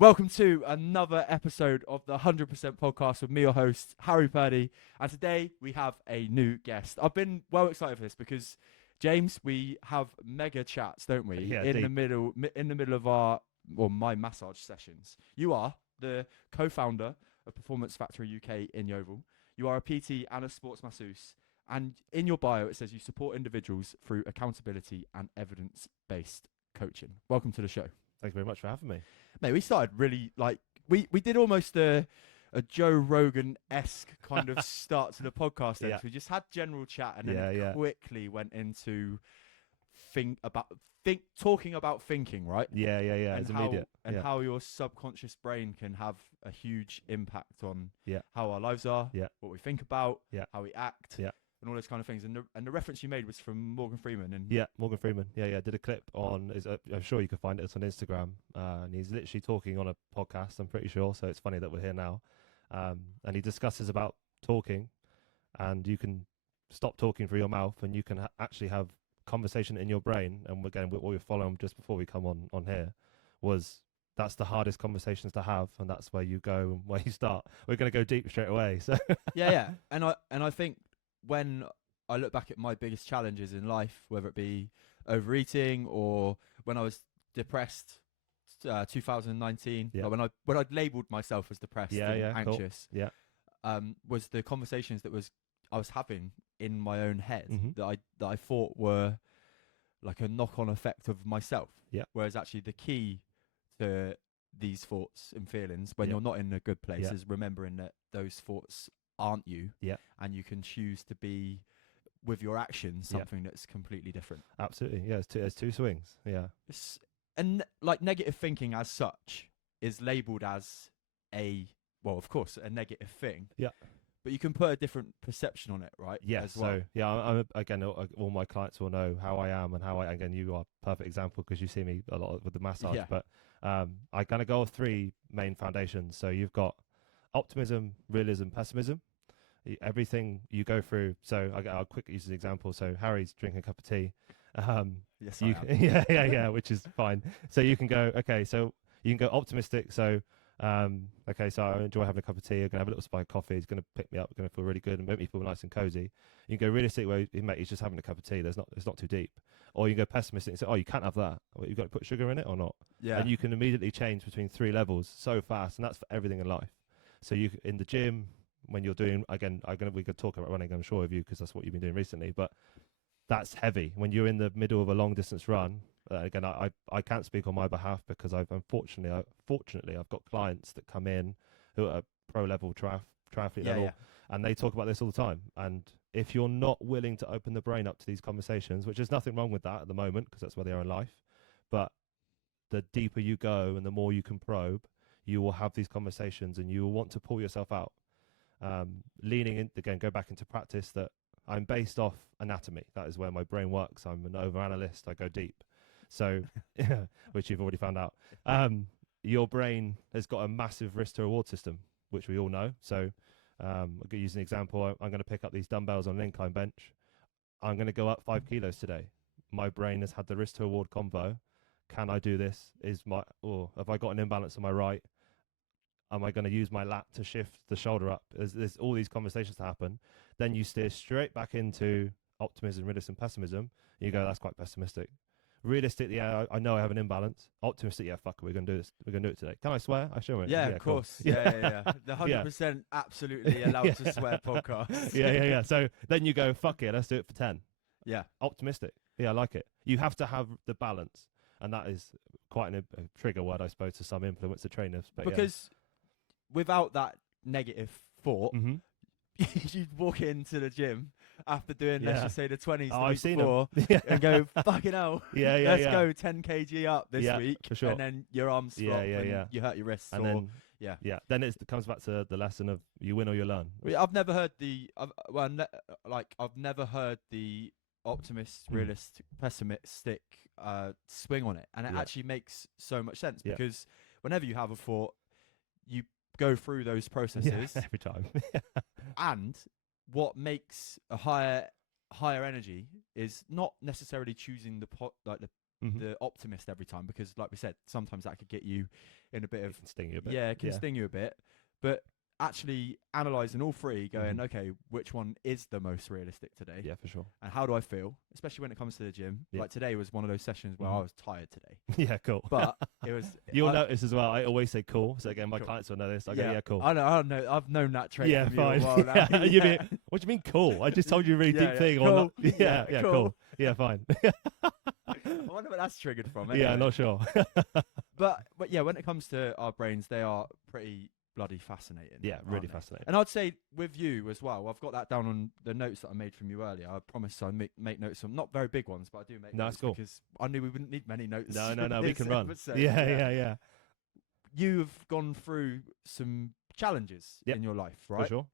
Welcome to another episode of the 100% podcast with me, your host, Harry Purdy. And today we have a new guest. I've been well excited for this because, James, we have mega chats, don't we? Yeah, in deep. the middle of my massage sessions. You are the co-founder of Performance Factory UK in Yeovil. You are a PT and a sports masseuse. And in your bio, it says you support individuals through accountability and evidence-based coaching. Welcome to the show. Thank you very much for having me. Mate, we started really we did almost a Joe Rogan-esque kind of start to the podcast. Then. Yeah. So we just had general chat and then Yeah. quickly went into talking about thinking, right? Yeah. And It's immediate. how your subconscious brain can have a huge impact on Yeah. how our lives are, what we think about, how we act, and all those kind of things. And the reference you made was from Morgan Freeman. And Morgan Freeman. Yeah. Did a clip on. I'm sure you can find it. It's on Instagram, and he's literally talking on a podcast. I'm pretty sure. So it's funny that we're here now. And he discusses about talking, and you can stop talking through your mouth, and you can actually have conversation in your brain. And again, what we were following just before we come on here was that's the hardest conversations to have, and that's where you go and where you start. We're going to go deep straight away. So yeah. And I think when I look back at my biggest challenges in life, whether it be overeating or when I was depressed, 2019, like when I'd labelled myself as depressed and anxious, was the conversations that I was having in my own head that I thought were like a knock-on effect of myself. Yeah. Whereas actually the key to these thoughts and feelings when you're not in a good place is remembering that those thoughts aren't you, and you can choose to be with your actions something that's completely different. Absolutely, there's two swings. And like negative thinking as such is labelled as of course a negative thing, but you can put a different perception on it, right? Yes. Well. So I'm again, all my clients will know how I am and again, you are a perfect example because you see me a lot with the massage. But I kind of go off three main foundations. So you've got optimism, realism, pessimism. Everything you go through. So I'll quickly use an example. So Harry's drinking a cup of tea. Yes, I am. Yeah, which is fine. So you can go, okay, so you can go optimistic. So, okay, so I enjoy having a cup of tea. I'm going to have a little spike of coffee. It's going to pick me up. Going to feel really good and make me feel nice and cozy. You can go realistic where, mate, he's just having a cup of tea. It's not too deep. Or you can go pessimistic and say, oh, you can't have that. Well, you've got to put sugar in it or not. Yeah. And you can immediately change between three levels so fast. And that's for everything in life. So you in the gym, when you're doing, again, we could talk about running, I'm sure, of you, because that's what you've been doing recently, but that's heavy. When you're in the middle of a long distance run, again, I can't speak on my behalf because fortunately, I've got clients that come in who are pro level, triathlete level, and they talk about this all the time. And if you're not willing to open the brain up to these conversations, which there's nothing wrong with that at the moment, because that's where they are in life, but the deeper you go and the more you can probe, you will have these conversations and you will want to pull yourself out. Leaning in, again, go back into practice that I'm based off anatomy. That is where my brain works. I'm an over-analyst. I go deep. So, which you've already found out. Your brain has got a massive risk to reward system, which we all know. So I'll use an example. I'm going to pick up these dumbbells on an incline bench. I'm going to go up 5 kilos today. My brain has had the risk to reward combo. Can I do this? Have I got an imbalance on my right? Am I going to use my lat to shift the shoulder up? There's all these conversations to happen. Then you steer straight back into optimism, realism, pessimism. You go, that's quite pessimistic. Realistic, I know I have an imbalance. Optimistic, fuck it, we're going to do this. We're going to do it today. Can I swear? I sure will. Yeah, of course. Cool. Yeah. The 100% absolutely allowed to swear podcast. Yeah. So then you go, fuck it, let's do it for 10. Yeah. Optimistic. Yeah, I like it. You have to have the balance. And that is quite a trigger word, I suppose, to some influencer trainers. But because without that negative thought, you'd walk into the gym after doing, let's just say, the 20s the week before and go, fucking hell, let's go 10 kg up this week. For sure. And then your arms flop and you hurt your wrists. And then, then it comes back to the lesson of you win or you learn. I've never heard I've never heard the optimist, realist, pessimistic swing on it. And it actually makes so much sense because whenever you have a thought, you go through those processes every time. And what makes a higher energy is not necessarily choosing the the Optimist every time, because like we said, sometimes that could get you in a bit of It can sting you a bit. yeah, it can sting you a bit. But actually analysing all three, going, okay, which one is the most realistic today? Yeah, for sure. And how do I feel? Especially when it comes to the gym. Yeah. Like today was one of those sessions where I was tired today. Yeah, cool. But it was... You'll notice as well, I always say cool. So again, my Cool. clients will know this. I go, yeah, cool. I know. I've known that trait Yeah, from fine. you a while now. Yeah. You mean, what do you mean cool? I just told you a really deep thing. Cool. Or not. Yeah, Yeah, cool. cool. Yeah, fine. I wonder what that's triggered from. Anyway. Yeah, not sure. But yeah, when it comes to our brains, they are pretty bloody fascinating. Yeah, really aren't they? fascinating. And I'd say with you as well, I've got that down on the notes that I made from you earlier. I promise I make notes on, not very big ones, but I do make No, notes that's cool. because I knew we wouldn't need many notes. No, for we this can run. episode. Yeah. You've gone through some challenges in your life, right? For sure.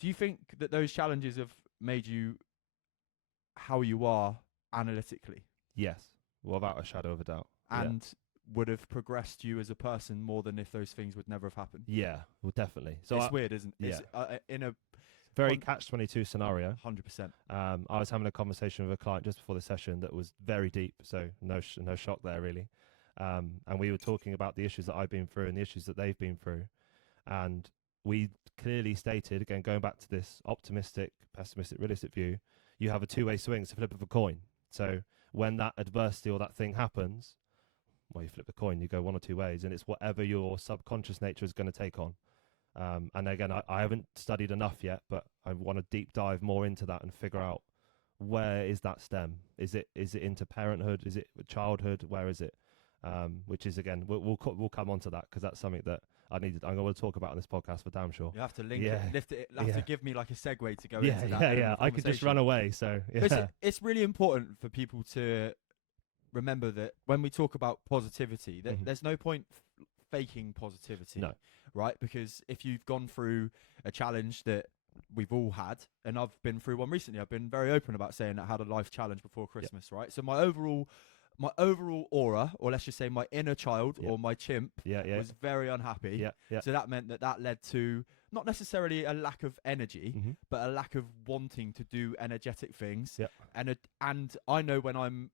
Do you think that those challenges have made you how you are analytically? Yes, without a shadow of a doubt. And would have progressed you as a person more than if those things would never have happened? Yeah, well, definitely. So it's weird, isn't it? Yeah. It's, in a very catch-22 scenario. 100%. I was having a conversation with a client just before the session that was very deep, so no shock there really. And we were talking about the issues that I've been through and the issues that they've been through. And we clearly stated, again, going back to this optimistic, pessimistic, realistic view, you have a two-way swing. It's a flip of a coin. So when that adversity or that thing happens, well, you flip the coin, you go one or two ways, and it's whatever your subconscious nature is going to take on. And again, I haven't studied enough yet, but I want to deep dive more into that and figure out where is that stem? Is it into parenthood? Is it childhood? Where is it? Which is, again, we'll come on to that because that's something that I'm going to talk about on this podcast for damn sure. You have to link it, lift it. You have to give me like a segue to go into that. Yeah. I could just run away. So it's really important for people to remember that when we talk about positivity, that there's no point faking positivity. No. Right? Because if you've gone through a challenge that we've all had, and I've been through one recently, I've been very open about saying that I had a life challenge before Christmas, right? So my overall aura, or let's just say my inner child or my chimp was very unhappy. So that meant that led to not necessarily a lack of energy, but a lack of wanting to do energetic things. And I know when I'm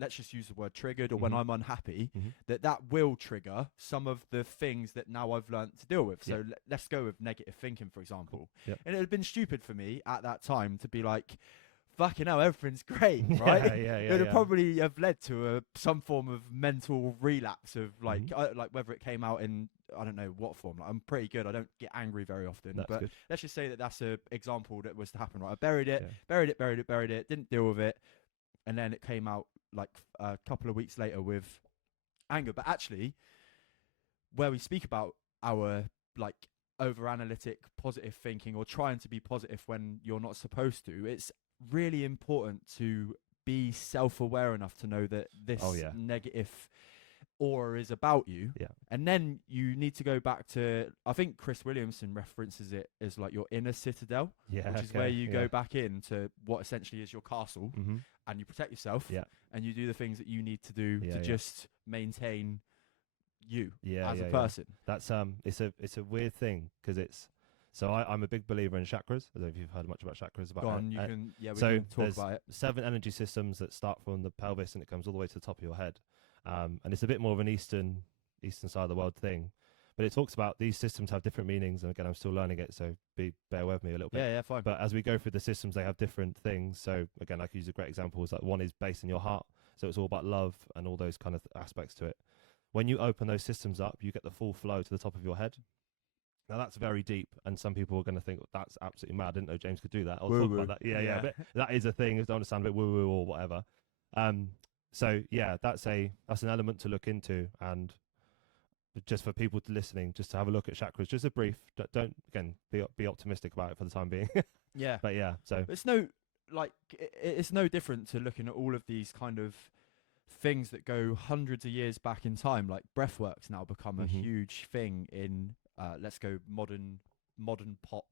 let's just use the word triggered, or when I'm unhappy, that will trigger some of the things that now I've learned to deal with. So let's go with negative thinking, for example. And it would have been stupid for me at that time to be like, fucking hell, everything's great, right? It would have probably have led to some form of mental relapse of like, like whether it came out in, I don't know what form. Like, I'm pretty good. I don't get angry very often. That's but good. let's just say that that's an example that was to happen, right? I buried it, didn't deal with it. And then it came out like a couple of weeks later with anger. But actually, where we speak about our like over analytic positive thinking or trying to be positive when you're not supposed to, it's really important to be self-aware enough to know that this negative aura is about you. And then you need to go back to, I think Chris Williamson references it as like your inner citadel, which is where you go back into what essentially is your castle, and you protect yourself, and you do the things that you need to do to just maintain you as a person. That's it's a weird thing because it's I'm a big believer in chakras. I don't know if you've heard much about chakras. Go on, we can talk about it. 7 energy systems that start from the pelvis and it comes all the way to the top of your head. And it's a bit more of an eastern side of the world thing, but it talks about these systems have different meanings. And again, I'm still learning it, so bear with me a little bit. Yeah, fine. But as we go through the systems, they have different things. So again, I could use a great example is like one is based in your heart, so it's all about love and all those kind of aspects to it. When you open those systems up, you get the full flow to the top of your head. Now that's very deep, and some people are going to think that's absolutely mad. I didn't know James could do that. I'll talk about that. Yeah. But that is a thing. I don't understand a bit woo-woo or whatever. So yeah, that's an element to look into, and just for people listening, just to have a look at chakras, just a brief. Don't again be optimistic about it for the time being. But yeah, so it's no different to looking at all of these kind of things that go hundreds of years back in time. Like breathwork's now become a huge thing in let's go modern pop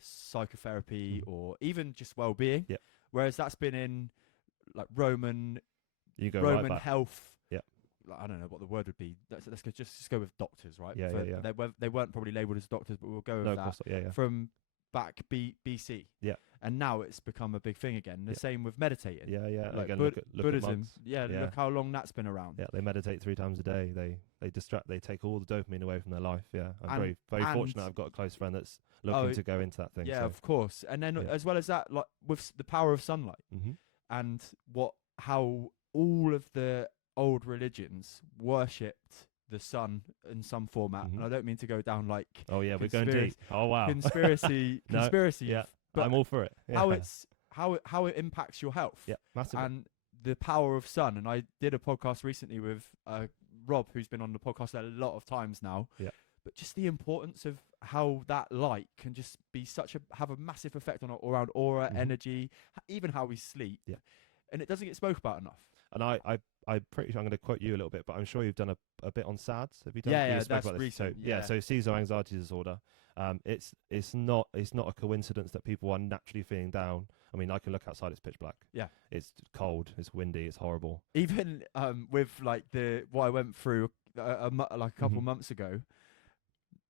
psychotherapy or even just well-being. Whereas that's been in like Roman health. I don't know what the word would be. Let's go with doctors, right? They weren't probably labelled as doctors, but we'll go with that. From back BC. Yeah. And now it's become a big thing again. The same with meditating. Yeah, yeah. Like Again, look at Buddhism. monks. Yeah, look how long that's been around. Yeah, they meditate 3 times a day. They take all the dopamine away from their life. Yeah, I'm And- very and- fortunate. I've got a close friend that's looking to go into that thing. Yeah, so. of course. And then Yeah. as well as that, like with the power of sunlight and how all of the old religions worshipped the sun in some format. And I don't mean to go down like Oh yeah, we're going deep. Oh wow, conspiracy. Yeah, but I'm all for it. Yeah. How it impacts your health. Yeah, massively. And the power of sun. And I did a podcast recently with Rob, who's been on the podcast a lot of times now. Yeah. But just the importance of how that light can just be have a massive effect on around aura, energy, even how we sleep. Yeah. And it doesn't get spoke about enough. And I'm pretty sure I'm going to quote you a little bit, but I'm sure you've done a bit on SADS. Have you done? Yeah, you spoke that's about this. recent. So seasonal anxiety disorder. It's not a coincidence that people are naturally feeling down. I mean, I can look outside; it's pitch black. Yeah, it's cold, it's windy, it's horrible. Even with like what I went through like a couple months ago,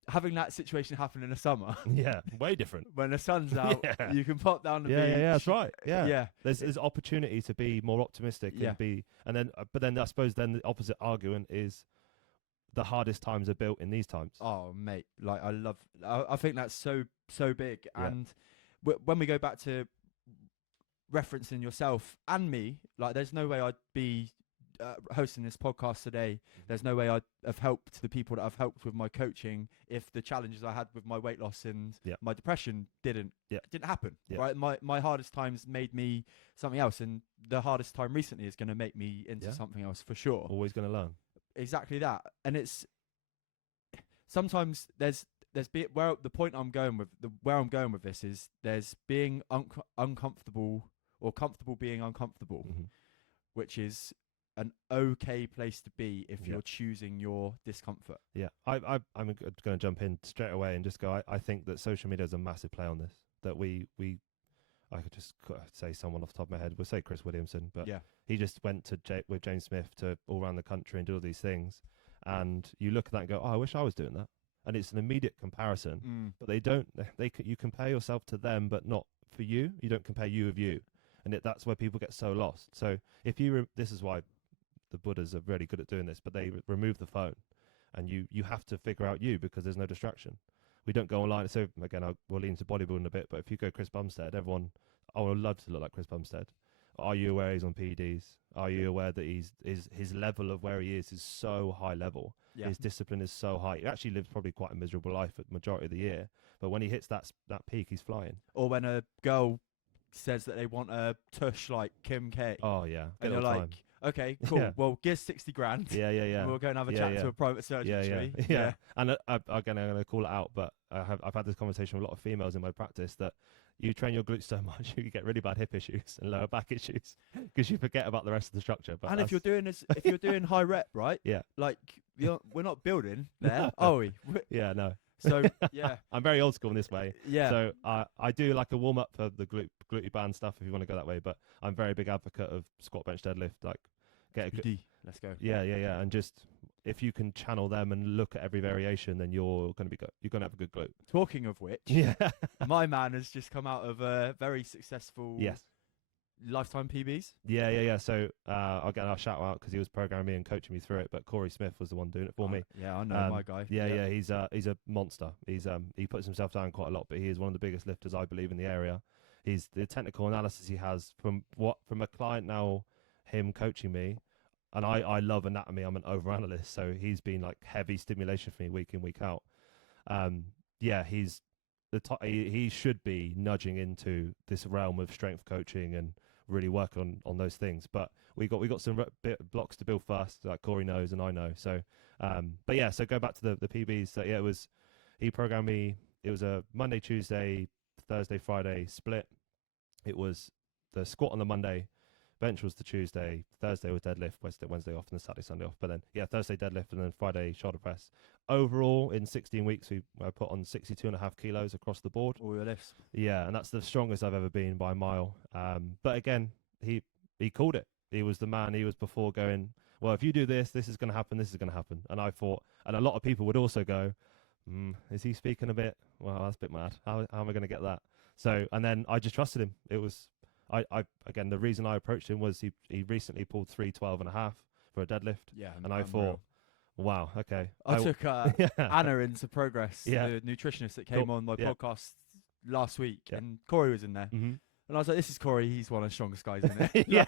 having that situation happen in the summer. Yeah, way different. When the sun's out, you can pop down the beach. Yeah, that's right. Yeah, yeah. There's opportunity to be more optimistic but then I suppose then the opposite argument is the hardest times are built in these times. Oh, mate, like I think that's so big. Yeah. And when we go back to referencing yourself and me, like there's no way I'd be hosting this podcast today. There's no way I'd have helped the people that I've helped with my coaching if the challenges I had with my weight loss and my depression didn't happen. Right, my hardest times made me something else, and the hardest time recently is going to make me into something else for sure. Always going to learn. Exactly that. And it's sometimes there's where the point I'm going with this is there's being uncomfortable or comfortable being uncomfortable, which is an okay place to be if you're choosing your discomfort. Yeah, I'm going to jump in straight away and just go. I think that social media is a massive play on this. That I could just say someone off the top of my head. We'll say Chris Williamson, but he just went with James Smith to all around the country and do all these things. And you look at that and go, oh, I wish I was doing that. And it's an immediate comparison, but you compare yourself to them, but not for you. You don't compare you with you. And that's where people get so lost. So this is why the Buddhas are really good at doing this, but they remove the phone and you have to figure out you because there's no distraction. We don't go online. So again, we'll lean into bodybuilding a bit, but if you go Chris Bumstead, I would love to look like Chris Bumstead. Are you aware he's on PEDs? Are you aware that his level of where he is so high level? Yeah. His discipline is so high. He actually lives probably quite a miserable life at the majority of the year, but when he hits that peak, he's flying. Or when a girl says that they want a tush like Kim K. Oh yeah, and you're like, okay, cool. Well, give 60 grand. Yeah. And we'll go and have a chat to a private surgeon. Yeah. And again, I'm going to call it out, but I've had this conversation with a lot of females in my practice that you train your glutes so much, you get really bad hip issues and lower back issues because you forget about the rest of the structure. But and if you're doing high rep, right? Yeah. Like we're not building there, are we? Yeah, no. So yeah, I'm very old school in this way. Yeah. So I do like a warm up for the glute band stuff if you want to go that way. But I'm very big advocate of squat, bench, deadlift. Like get a good. Let's go. Yeah. And just if you can channel them and look at every variation, then you're going to have a good glute. Talking of which, my man has just come out of a very successful lifetime PBs. Yeah. So I'll get a shout out because he was programming me and coaching me through it. But Corey Smith was the one doing it for me. Yeah, I know my guy. Yeah. He's a monster. He puts himself down quite a lot, but he is one of the biggest lifters I believe in the area. He's the technical analysis he has from a client now, him coaching me. And I love anatomy. I'm an overanalyst, so he's been like heavy stimulation for me week in, week out. He's he should be nudging into this realm of strength coaching and really work on those things. But we got some blocks to build first, like Corey knows and I know. So, so go back to the PBs. So he programmed me. It was a Monday, Tuesday, Thursday, Friday split. It was the squat on the Monday. Bench was the Tuesday, Thursday was deadlift, Wednesday off, and then Saturday, Sunday off. But then, Thursday deadlift, and then Friday shoulder press. Overall, in 16 weeks, I put on 62.5 kilos across the board. All your lifts. Yeah, and that's the strongest I've ever been by a mile. But again, he called it. He was the man. He was before going, well, if you do this, this is going to happen, this is going to happen. And I thought, and a lot of people would also go, is he speaking a bit? Well, that's a bit mad. How am I going to get that? So, and then I just trusted him. It was, again, the reason I approached him was he recently pulled 312.5 for a deadlift. Yeah. And I thought, wow, okay. I took yeah. Anna into Progress, Yeah. the nutritionist that came on my Yeah. podcast last week, Yeah. and Corey was in there. Mm-hmm. And I was like, this is Corey. He's one of the strongest guys in it. Yeah.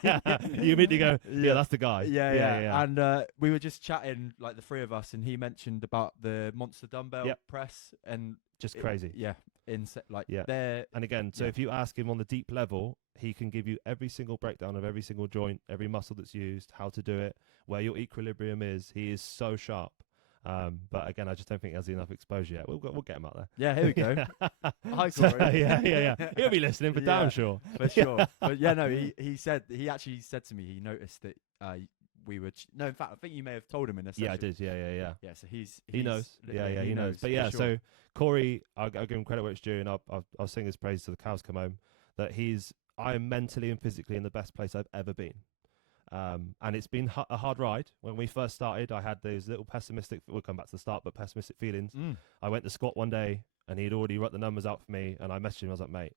You immediately go, yeah, that's the guy. Yeah. And we were just chatting, like the three of us, and he mentioned about the monster dumbbell Yep. press, and Just crazy. Yeah. Yeah. They're And again, so if you ask him on the deep level, he can give you every single breakdown of every single joint, every muscle that's used, how to do it, where your equilibrium is. He is so sharp. But again, I just don't think he has enough exposure yet. We'll get him out there. Yeah, here we go. Hi, So, Corey. yeah. He'll be listening for damn sure. For sure. But yeah, no, he actually said to me, he noticed that we were no, in fact, I think you may have told him in a session. Yeah, I did. Yeah. Yeah, so he knows. Yeah, he knows. But yeah, for sure. so Corey, I'll give him credit where it's due, and I'll sing his praise to the cows come home. That I am mentally and physically in the best place I've ever been. And it's been a hard ride. When we first started, I had those little pessimistic, we'll come back to the start, but pessimistic feelings. I went to squat one day and he'd already wrote the numbers out for me, and I messaged him. I was like, mate,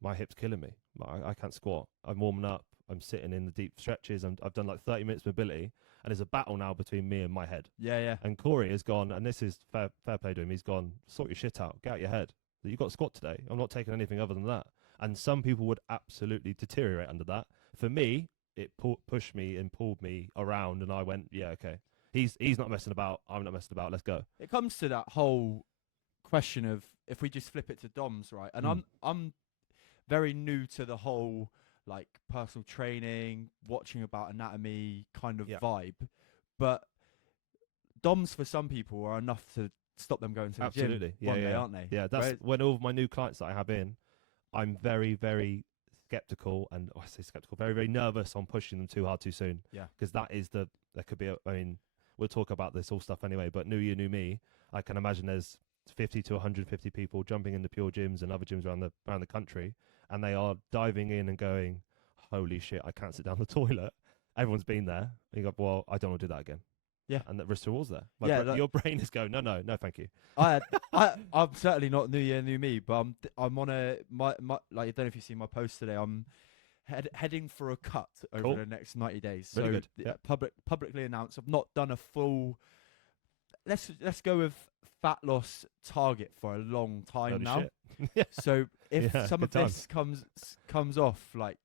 my hip's killing me. I can't squat. I'm warming up. I'm sitting in the deep stretches. I've done like 30 minutes mobility, and there's a battle now between me and my head. Yeah. And Corey has gone, and this is fair play to him. He's gone, sort your shit out. Get out your head. You got to squat today. I'm not taking anything other than that. And some people would absolutely deteriorate under that. For me, it pushed me and pulled me around, and I went, yeah, okay. He's not messing about. I'm not messing about. Let's go. It comes to that whole question of if we just flip it to DOMs, right? And I'm very new to the whole like personal training, watching about anatomy kind of vibe, but DOMs for some people are enough to stop them going to the gym one day, aren't they? Yeah, that's when all of my new clients that I have in, I'm very, very skeptical, and I say skeptical, very, very nervous on pushing them too hard too soon. Yeah, because there could be I mean, we'll talk about this all stuff anyway, but new year, new me, I can imagine there's 50 to 150 people jumping into Pure gyms and other gyms around the country, and they are diving in and going, holy shit, I can't sit down the toilet. Everyone's been there. And you go, well, I don't want to do that again. Yeah, and the risk towards there. Your brain is going, no, thank you. I'm certainly not new year, new me, but I'm on my like, I don't know if you see my post today. I'm heading for a cut over the next 90 days. Really good. Yeah, publicly announced. I've not done a full. Let's go with fat loss target for a long time now. So if some of this comes off, like,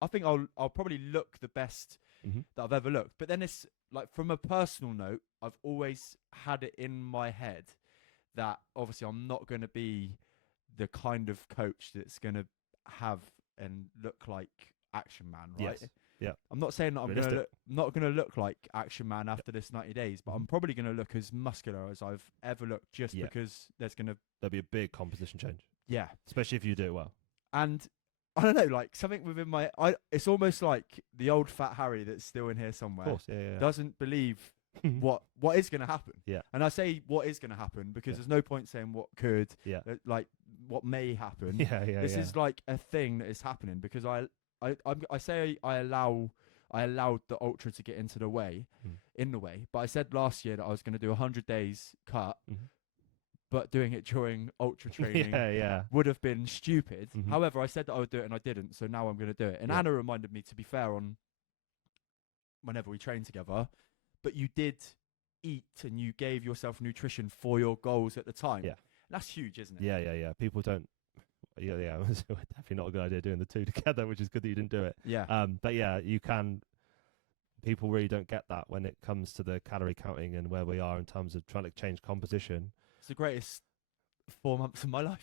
I think I'll probably look the best that I've ever looked. But then it's like, from a personal note, I've always had it in my head that obviously I'm not going to be the kind of coach that's going to have and look like Action Man, right? Yes. Yeah. I'm not saying that I'm not going to look like Action Man after this 90 days, but I'm probably going to look as muscular as I've ever looked, just because there'll be a big composition change. Yeah. Especially if you do it well. And I don't know, like, something within it's almost like the old fat Harry that's still in here somewhere. Of course, yeah. Doesn't believe what is going to happen. Yeah. And I say what is going to happen because there's no point saying what could, like what may happen. This is like a thing that is happening because I say I allowed the ultra to get into the way, but I said last year that I was going to do 100 days cut, but doing it during ultra training would have been stupid. However, I said that I would do it and I didn't, so now I'm going to do it. And Anna reminded me, to be fair, on whenever we train together, but you did eat and you gave yourself nutrition for your goals at the time. Yeah. That's huge, isn't it? Yeah. People don't. Yeah. It's definitely not a good idea doing the two together, which is good that you didn't do it. Yeah. But yeah, you can. People really don't get that when it comes to the calorie counting and where we are in terms of trying to change composition. It's the greatest 4 months of my life.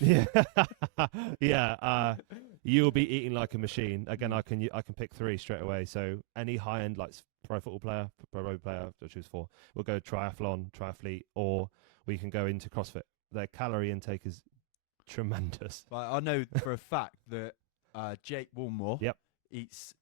Yeah. You'll be eating like a machine. Again, I can pick three straight away. So any high end, like pro football player, pro rugby player, I'll choose four. We'll go triathlon, triathlete, or we can go into CrossFit. Their calorie intake is tremendous. I know for a fact that Jake Woolmore eats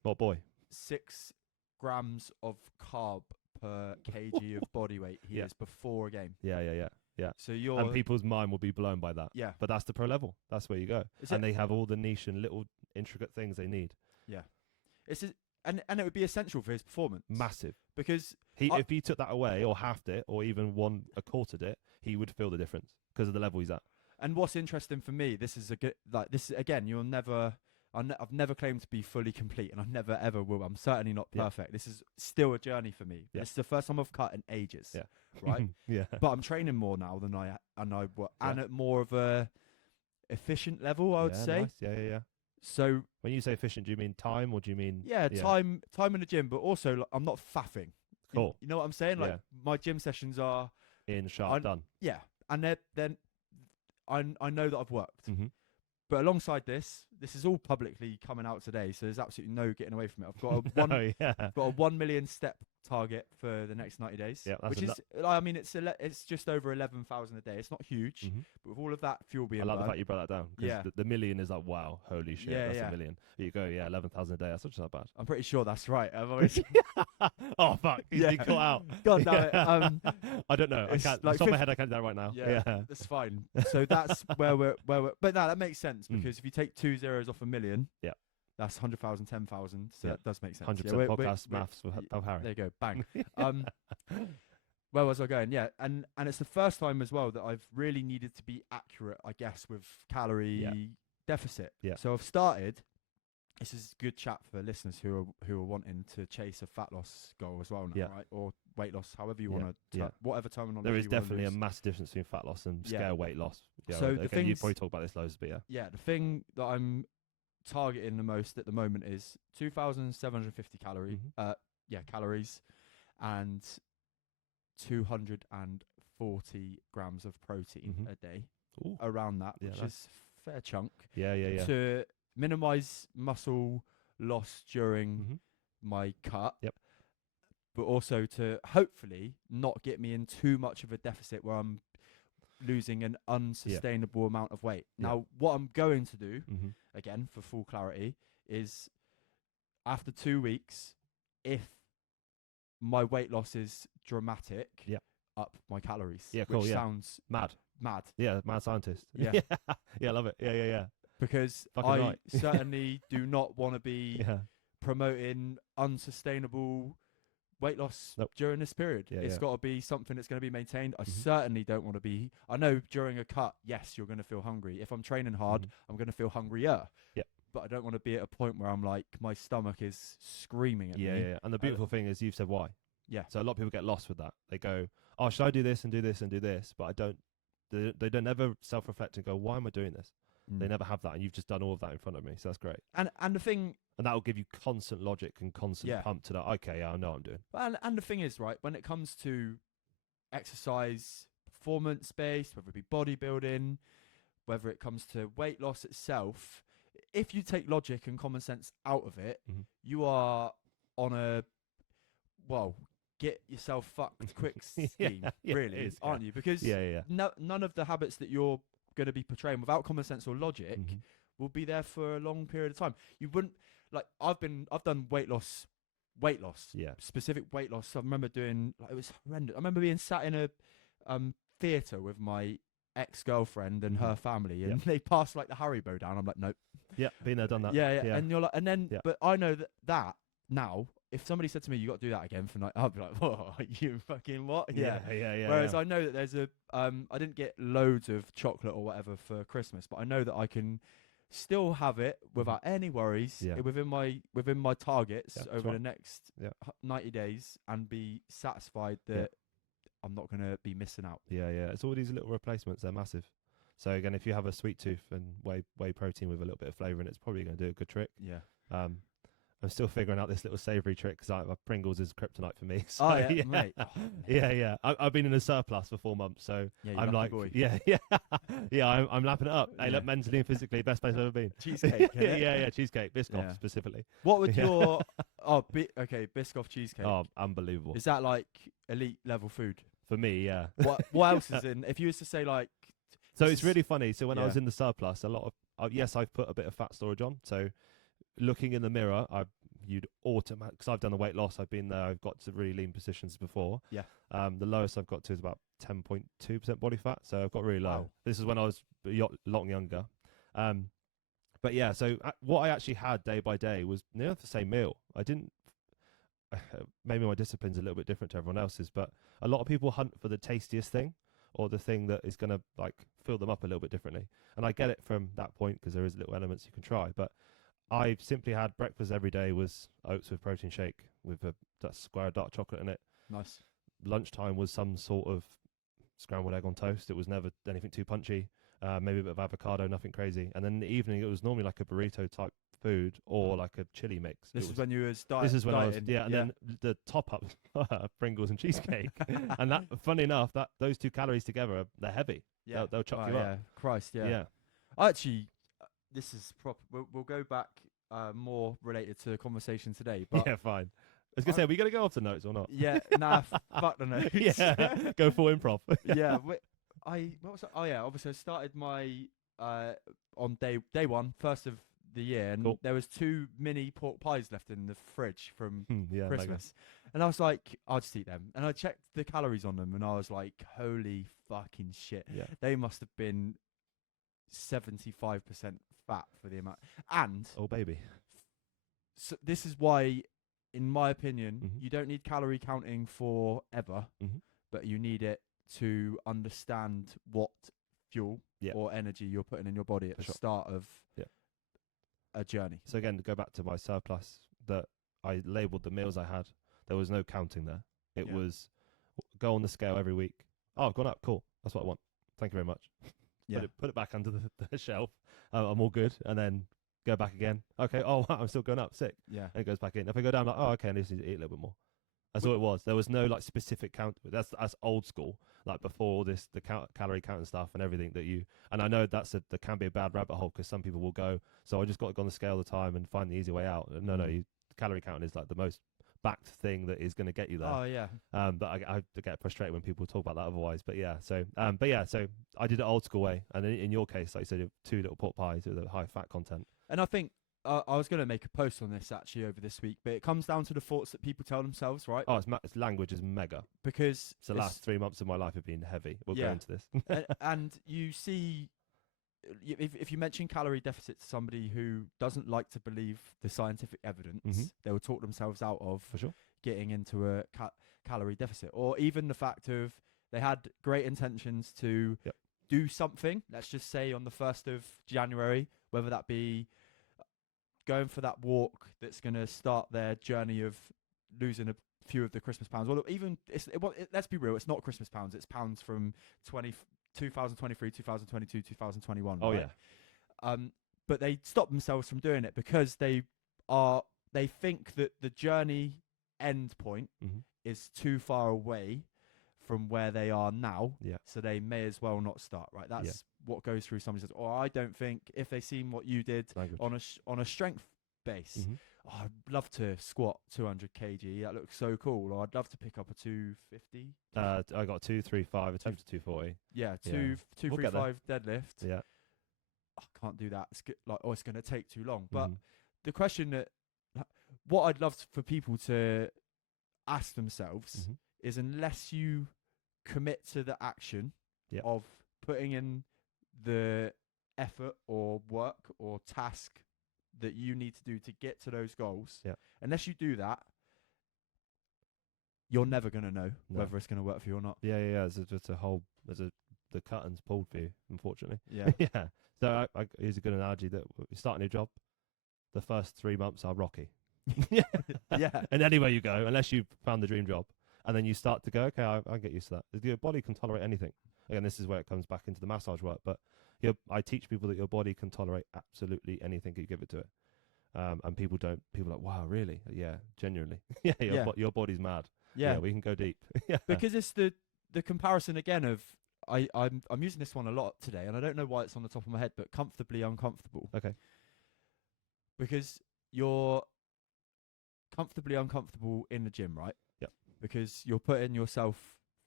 6 grams of carb per kg of body weight he is before a game. Yeah. So and people's mind will be blown by that. Yeah. But that's the pro level. That's where you go. They have all the niche and little intricate things they need. Yeah. and it would be essential for his performance. Massive. Because If he took that away or halved it or even a quartered it, he would feel the difference because of the level he's at. And what's interesting for me, this is again, you'll never. I've never claimed to be fully complete, and I never ever will. I'm certainly not perfect. This is still a journey for me. Yeah. This is the first time I've cut in ages. Yeah. Right. Yeah. But I'm training more now than I and at more of a efficient level, I would say. Nice. Yeah. So when you say efficient, do you mean time or do you mean time in the gym, but also like, I'm not faffing. Cool. You know what I'm saying? Like my gym sessions are in sharp done. Yeah, and then I know that I've worked. Mm-hmm. But alongside this is all publicly coming out today, so there's absolutely no getting away from it. I've got I've got a 1 million step target for the next 90 days, which is, I mean, it's just over 11,000 a day. It's not huge, but with all of that fuel being, I like the fact you brought that down. Yeah, the million is like, wow, holy shit, that's a million. Here you go, 11,000 a day. That's not bad. I'm pretty sure that's right. I've always oh fuck, he's been caught out. God damn it. I don't know. I can't. Like, off my head, I can't do that right now. Yeah, that's fine. So that's where we're. But no, that makes sense because if you take 2 zeros off a million, that's 100,000, 10,000. So that does make sense. 100% podcast maths of Harry. There you go, bang. Where was I going? Yeah, and it's the first time as well that I've really needed to be accurate, I guess, with calorie deficit. Yeah. So I've started. This is a good chat for listeners who are wanting to chase a fat loss goal as well now, right? Or weight loss, however you want to, whatever terminology. There is definitely a massive difference between fat loss and scale weight loss. Yeah, so you probably talk about this loads, but the thing that I'm targeting the most at the moment is 2,750 calories, and 240 grams of protein a day. Ooh. Around that, which is a fair chunk. Yeah. To minimize muscle loss during my cut. Yep. But also to hopefully not get me in too much of a deficit where I'm losing an unsustainable amount of weight. Now, what I'm going to do, again, for full clarity, is after 2 weeks, if my weight loss is dramatic, up my calories. Yeah, cool. Which sounds mad. Yeah, mad scientist. Yeah. I love it. Yeah. Because I certainly do not want to be promoting unsustainable weight loss during this period. It's got to be something that's going to be maintained. I certainly don't want to be. I know during a cut, yes, you're going to feel hungry. If I'm training hard, I'm going to feel hungrier. Yeah. But I don't want to be at a point where I'm like, my stomach is screaming at me. Yeah. And the beautiful thing is you've said why. Yeah. So a lot of people get lost with that. They go, oh, should I do this and do this and do this? But they don't ever self-reflect and go, why am I doing this? They never have that, and you've just done all of that in front of me, so that's great. And the thing, and that will give you constant logic and constant pump to that. Okay, I know what I'm doing. And the thing is, right, when it comes to exercise, performance based, whether it be bodybuilding, whether it comes to weight loss itself, if you take logic and common sense out of it, you are on a get yourself fucked quick scheme, really, aren't you? Because none of the habits that you're going to be portraying without common sense or logic will be there for a long period of time. You wouldn't I've done weight loss, specific weight loss. I remember doing it was horrendous. I remember being sat in a theatre with my ex-girlfriend and her family, and they passed the Haribo down. I'm like, nope. Yeah, been there, done that. Yeah. And you're like, and then, but I know that now, if somebody said to me, you got to do that again for night, I'd be like, whoa, you fucking what? Yeah. Whereas I know that there's I didn't get loads of chocolate or whatever for Christmas, but I know that I can still have it without any worries within my targets over the next 90 days and be satisfied that I'm not going to be missing out. Yeah. It's all these little replacements. They're massive. So again, if you have a sweet tooth and whey protein with a little bit of flavour in it, it's probably going to do a good trick. Yeah. I'm still figuring out this little savoury trick because Pringles is kryptonite for me. So, mate. Oh, yeah. I've been in a surplus for 4 months, so I'm like, boy. I'm lapping it up. Hey, look, mentally and physically, best place I've ever been. Cheesecake. Cheesecake, Biscoff specifically. What would your Biscoff cheesecake? Oh, unbelievable. Is that like elite level food for me? Yeah. What else is in? If you was to say like, so it's really funny. So when I was in the surplus, a lot of I've put a bit of fat storage on. So looking in the mirror, you'd automatically, because I've done the weight loss, I've been there, I've got to really lean positions before. Yeah. The lowest I've got to is about 10.2% body fat, so I've got really low. Wow. This is when I was a lot younger. But yeah, so what I actually had day by day was near the same meal. I didn't. Maybe my discipline's a little bit different to everyone else's, but a lot of people hunt for the tastiest thing or the thing that is going to like fill them up a little bit differently. And I get it from that point because there is little elements you can try. But I simply had breakfast every day was oats with protein shake with a square dark chocolate in it. Nice. Lunchtime was some sort of scrambled egg on toast. It was never anything too punchy. Maybe a bit of avocado, nothing crazy. And then in the evening, it was normally like a burrito type food or like a chili mix. This is when you was This is when I was, dieting. yeah. And then the top up, Pringles and cheesecake. And that, funny enough, that those 2 calories together, they're heavy. Yeah. They'll chuck you Yeah. up. Christ, yeah. Yeah. Actually, this is proper. We'll go back more related to the conversation today. But Yeah, fine. I was going to say, are we going to go off the notes or not? yeah, nah, fuck the notes. Yeah, go full improv. Yeah, what was that? Oh yeah, obviously I started my on day one, first of the year, and Cool. there was 2 mini pork pies left in the fridge from Yeah, mega. Christmas, and I was like, I'll just eat them, and I checked the calories on them, and I was like, holy fucking shit, Yeah. they must have been 75% fat for the amount, and Oh, baby. so this is why, in my opinion, Mhm. you don't need calorie counting forever, Mm-hmm. but you need it to understand what fuel Yeah. or energy you're putting in your body at For the sure. start of Yeah. a journey. So again, to go back to my surplus, that I labelled the meals I had. There was no counting there. It Yeah. was go on the scale every week. Oh, I've gone up. Cool. That's what I want. Thank you very much. Yeah. Put it back under the shelf. I'm all good. And then go back again. Okay. Oh, wow, I'm still going up. Sick. Yeah. And it goes back in. If I go down, like, oh, okay, I need to eat a little bit more. That's all it was. There was no like specific count. That's old school. Like before all this, the calorie counting stuff and everything that you. And I know there can be a bad rabbit hole because some people will go. So I just got to go on the scale all the time and find the easy way out. No, calorie counting is like the most backed thing that is going to get you there. Oh yeah. But I get frustrated when people talk about that otherwise. But yeah, so so I did it old school way. And in your case, like you said, you have 2 little pork pies with a high fat content. And I think I was going to make a post on this actually over this week, but it comes down to the thoughts that people tell themselves, right? Oh, its language is mega. Because So the last 3 months of my life have been heavy. We'll go Yeah. into this. and you see, if you mention calorie deficit to somebody who doesn't like to believe the scientific evidence, Mhm. they will talk themselves out of For sure. getting into a calorie deficit, or even the fact of they had great intentions to Yep. do something. Let's just say on the 1st of January, whether that be going for that walk that's going to start their journey of losing a few of the Christmas pounds, or even let's be real, it's not Christmas pounds, it's pounds from 2023, 2022, 2021. Oh right? yeah. But they stop themselves from doing it because they think that the journey end point Mm-hmm. is too far away from where they are now, Yeah. so they may as well not start. Right, that's what goes through somebody says, "Oh, I don't think if they seen what you did Language. on a strength base, Mhm. oh, I'd love to squat 200 kg. That looks so cool. Or I'd love to pick up a 250. I got 235, attempted 240. Yeah, Yeah. 235 deadlift. Yeah. I can't do that. It's it's going to take too long. But Mhm. the question what I'd love for people to ask themselves Mhm. is, unless you commit to the action Yeah. of putting in the effort or work or task that you need to do to get to those goals, Yeah. unless you do that, you're never going to know No. whether it's going to work for you or not. Yeah. The curtain's pulled for you, unfortunately. Yeah. Yeah. So here's a good analogy that you start a new job. The first 3 months are rocky. Yeah. And anywhere you go, unless you've found the dream job, and then you start to go, okay, I get used to that. Your body can tolerate anything. Again, this is where it comes back into the massage work. But I teach people that your body can tolerate absolutely anything you give it to it. And people don't. People are like, wow, really? Yeah, genuinely. Yeah, your body's mad. Yeah. We can go deep. Yeah. Because it's the comparison again of I'm using this one a lot today, and I don't know why it's on the top of my head, but comfortably uncomfortable. Okay. Because you're comfortably uncomfortable in the gym, right? Yep. Because you're putting yourself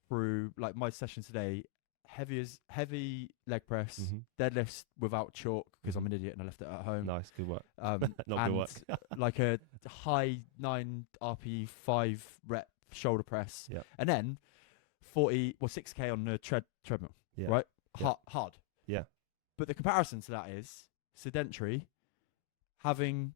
through, like my session today, heavy leg press, Mhm. deadlifts without chalk because I'm an idiot and I left it at home. Nice, good work. Not good work. Like a high 9 RP 5 rep shoulder press, Yep. and then 6K on the treadmill, Yeah. right? Yeah. Hard. Yeah. But the comparison to that is Sedentary having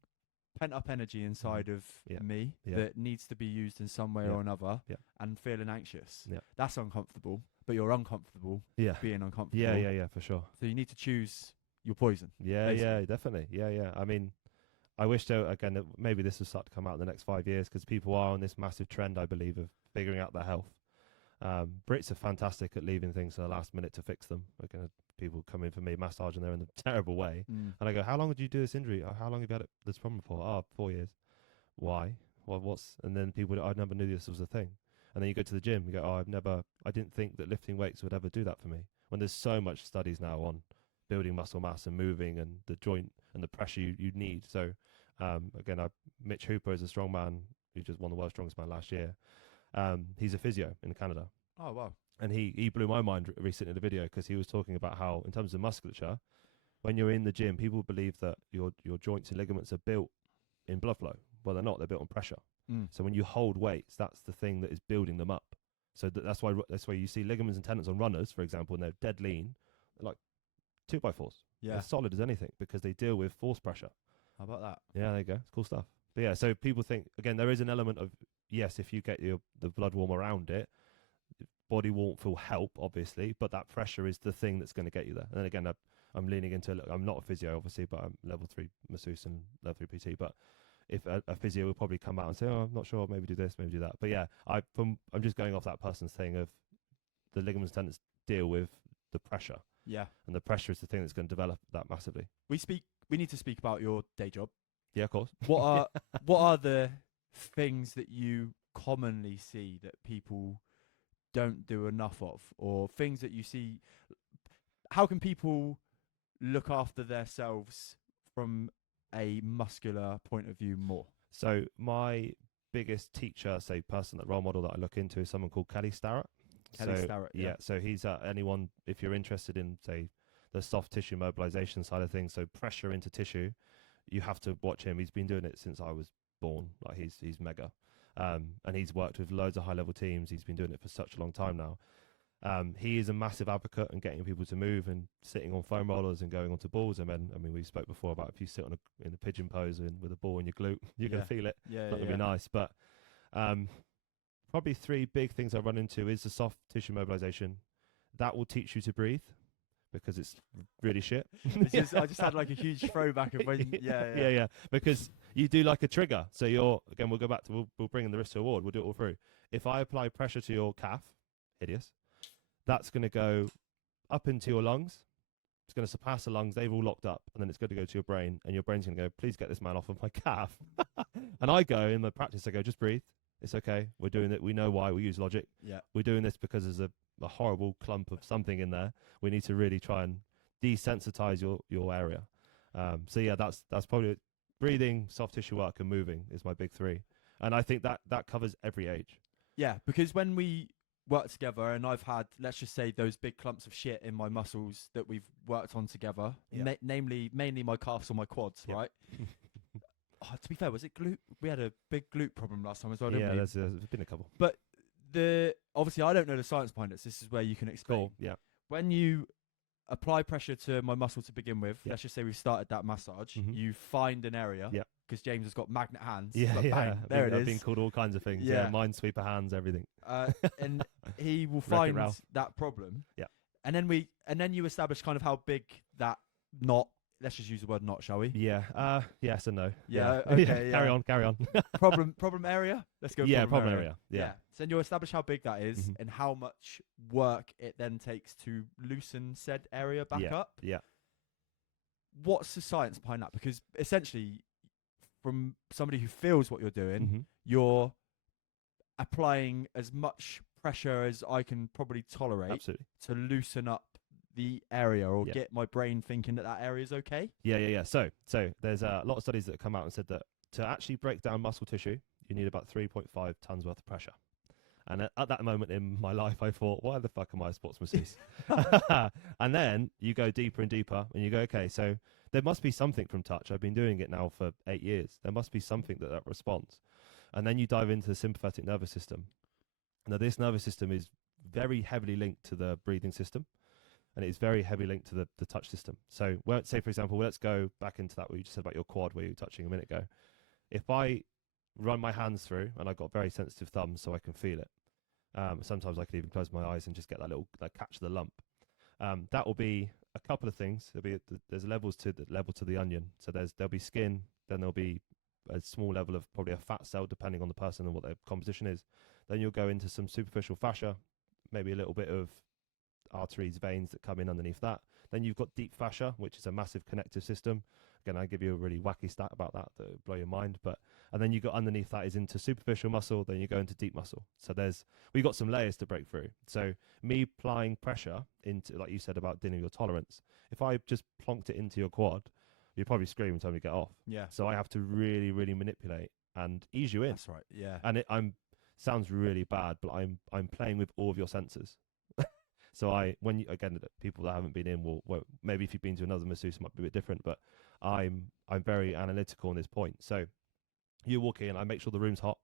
pent up energy inside of Yeah. me Yeah. that needs to be used in some way Yeah. or another, Yeah. and feeling anxious. Yeah. That's uncomfortable, but you're uncomfortable Yeah. being uncomfortable. Yeah, for sure. So you need to choose your poison. Yeah, basically. definitely. Yeah. I mean, I wish again that maybe this will start to come out in the next 5 years, because people are on this massive trend, I believe, of figuring out their health. Brits are fantastic at leaving things to the last minute to fix them. People come in for me, massage, and they're in a terrible way. And I go, how long did you do this injury? Or how long have you had this problem for? Oh, 4 years. Why? Well, and then people, I never knew this was a thing. And then you go to the gym, you go, oh, I didn't think that lifting weights would ever do that for me. When there's so much studies now on building muscle mass and moving and the joint and the pressure you need. So, again, Mitch Hooper is a strongman who just won the world's strongest man last year. He's a physio in Canada. Oh, wow. And he blew my mind recently in a video, because he was talking about how, in terms of musculature, when you're in the gym, people believe that your joints and ligaments are built in blood flow. Well, they're not. They're built on pressure. So when you hold weights, that's the thing that is building them up. So that's why you see ligaments and tendons on runners, for example, and they're dead lean, like 2x4s. Yeah. They're solid as anything, because they deal with force pressure. How about that? Yeah, there you go. It's cool stuff. But yeah, so people think, again, there is an element of, yes, if you get the blood warm around it, body warmth will help, obviously, but that pressure is the thing that's going to get you there. And then again, I'm leaning into, I'm not a physio, obviously, but I'm level 3 masseuse and level 3 PT. But if a physio will probably come out and say, oh, I'm not sure, maybe do this, maybe do that. But yeah, I'm just going off that person's thing of the ligaments and tendons deal with the pressure. Yeah. And the pressure is the thing that's going to develop that massively. We need to speak about your day job. Yeah, of course. What are the things that you commonly see that people don't do enough of, or things that you see? How can people look after themselves from a muscular point of view more? So my biggest teacher, say person, that role model that I look into, is someone called Kelly Starrett. Starrett, yeah. So he's anyone, if you're interested in, say, the soft tissue mobilization side of things, so pressure into tissue, you have to watch him. He's been doing it since I was born. Like he's mega. And he's worked with loads of high level teams. He's been doing it for such a long time now. He is a massive advocate in getting people to move and sitting on foam rollers and going onto balls. And then, I mean, we spoke before about if you sit in a pigeon pose with a ball in your glute, you're going to feel it. Yeah, It's not going to be nice. But probably 3 big things I run into is the soft tissue mobilization. That will teach you to breathe, because it's really shit. I just had like a huge throwback of when, yeah. Because you do like a trigger. So again, we'll go back to, we'll bring in the wrist to award. We'll do it all through. If I apply pressure to your calf, hideous, that's going to go up into your lungs. It's going to surpass the lungs. They've all locked up. And then it's going to go to your brain. And your brain's going to go, please get this man off of my calf. And I go, in the practice, I go, just breathe. It's okay. We're doing it. We know why. We use logic. Yeah. We're doing this because there's a horrible clump of something in there. We need to really try and desensitize your area. So yeah, that's probably it. Breathing, soft tissue work, and moving is my big 3. And I think that covers every age. Yeah, because when we work together, and I've had, let's just say, those big clumps of shit in my muscles that we've worked on together, mainly my calves or my quads, right? To be fair, was it glute? We had a big glute problem last time as well, didn't we? There's been a couple. But obviously, I don't know the science behind it, so this is where you can explain. Cool. Yeah. When you apply pressure to my muscle to begin with, let's just say we've started that massage, you find an area, because James has got magnet hands. Bang, there it is. I've been called all kinds of things. Yeah. Minesweeper hands, everything. And he will find that problem. Yeah. And then you establish kind of how big that knot. Let's just use the word knot, shall we? Yeah. Yes and no. Yeah. Okay. Carry on. problem area. Let's go. Problem area. Yeah. So then you'll establish how big that is and how much work it then takes to loosen said area back up. Yeah. What's the science behind that? Because essentially, from somebody who feels what you're doing, you're applying as much pressure as I can probably tolerate to loosen up the area or get my brain thinking that area is okay. Yeah. So there's a lot of studies that have come out and said that to actually break down muscle tissue, you need about 3.5 tons worth of pressure. And at that moment in my life, I thought, why the fuck am I a sports masseuse? And then you go deeper and deeper and you go, okay, so there must be something from touch. I've been doing it now for 8 years. There must be something that responds. And then you dive into the sympathetic nervous system. Now, this nervous system is very heavily linked to the breathing system. and it's very heavy linked to the touch system. So, well, say for example, let's go back into that what you just said about your quad, where you were touching a minute ago. If I run my hands through, and I've got very sensitive thumbs, so I can feel it. Sometimes I can even close my eyes and just get that little catch the lump. That will be a couple of things. There's levels to the onion. So there'll be skin, then there'll be a small level of probably a fat cell, depending on the person and what their composition is. Then you'll go into some superficial fascia, maybe a little bit of arteries, veins that come in underneath that. Then you've got deep fascia, which is a massive connective system. Again, I give you a really wacky stat about that will blow your mind. And then you got underneath that is into superficial muscle. Then you go into deep muscle. So we've got some layers to break through. So me applying pressure into, like you said about dealing with your tolerance, if I just plonked it into your quad, you'd probably scream and tell me to get off. Yeah. So I have to really, really manipulate and ease you in. That's right. Yeah. And sounds really bad, but I'm playing with all of your senses. So again, people that haven't been in will maybe if you've been to another masseuse, it might be a bit different, but I'm very analytical on this point. So you walk in, I make sure the room's hot.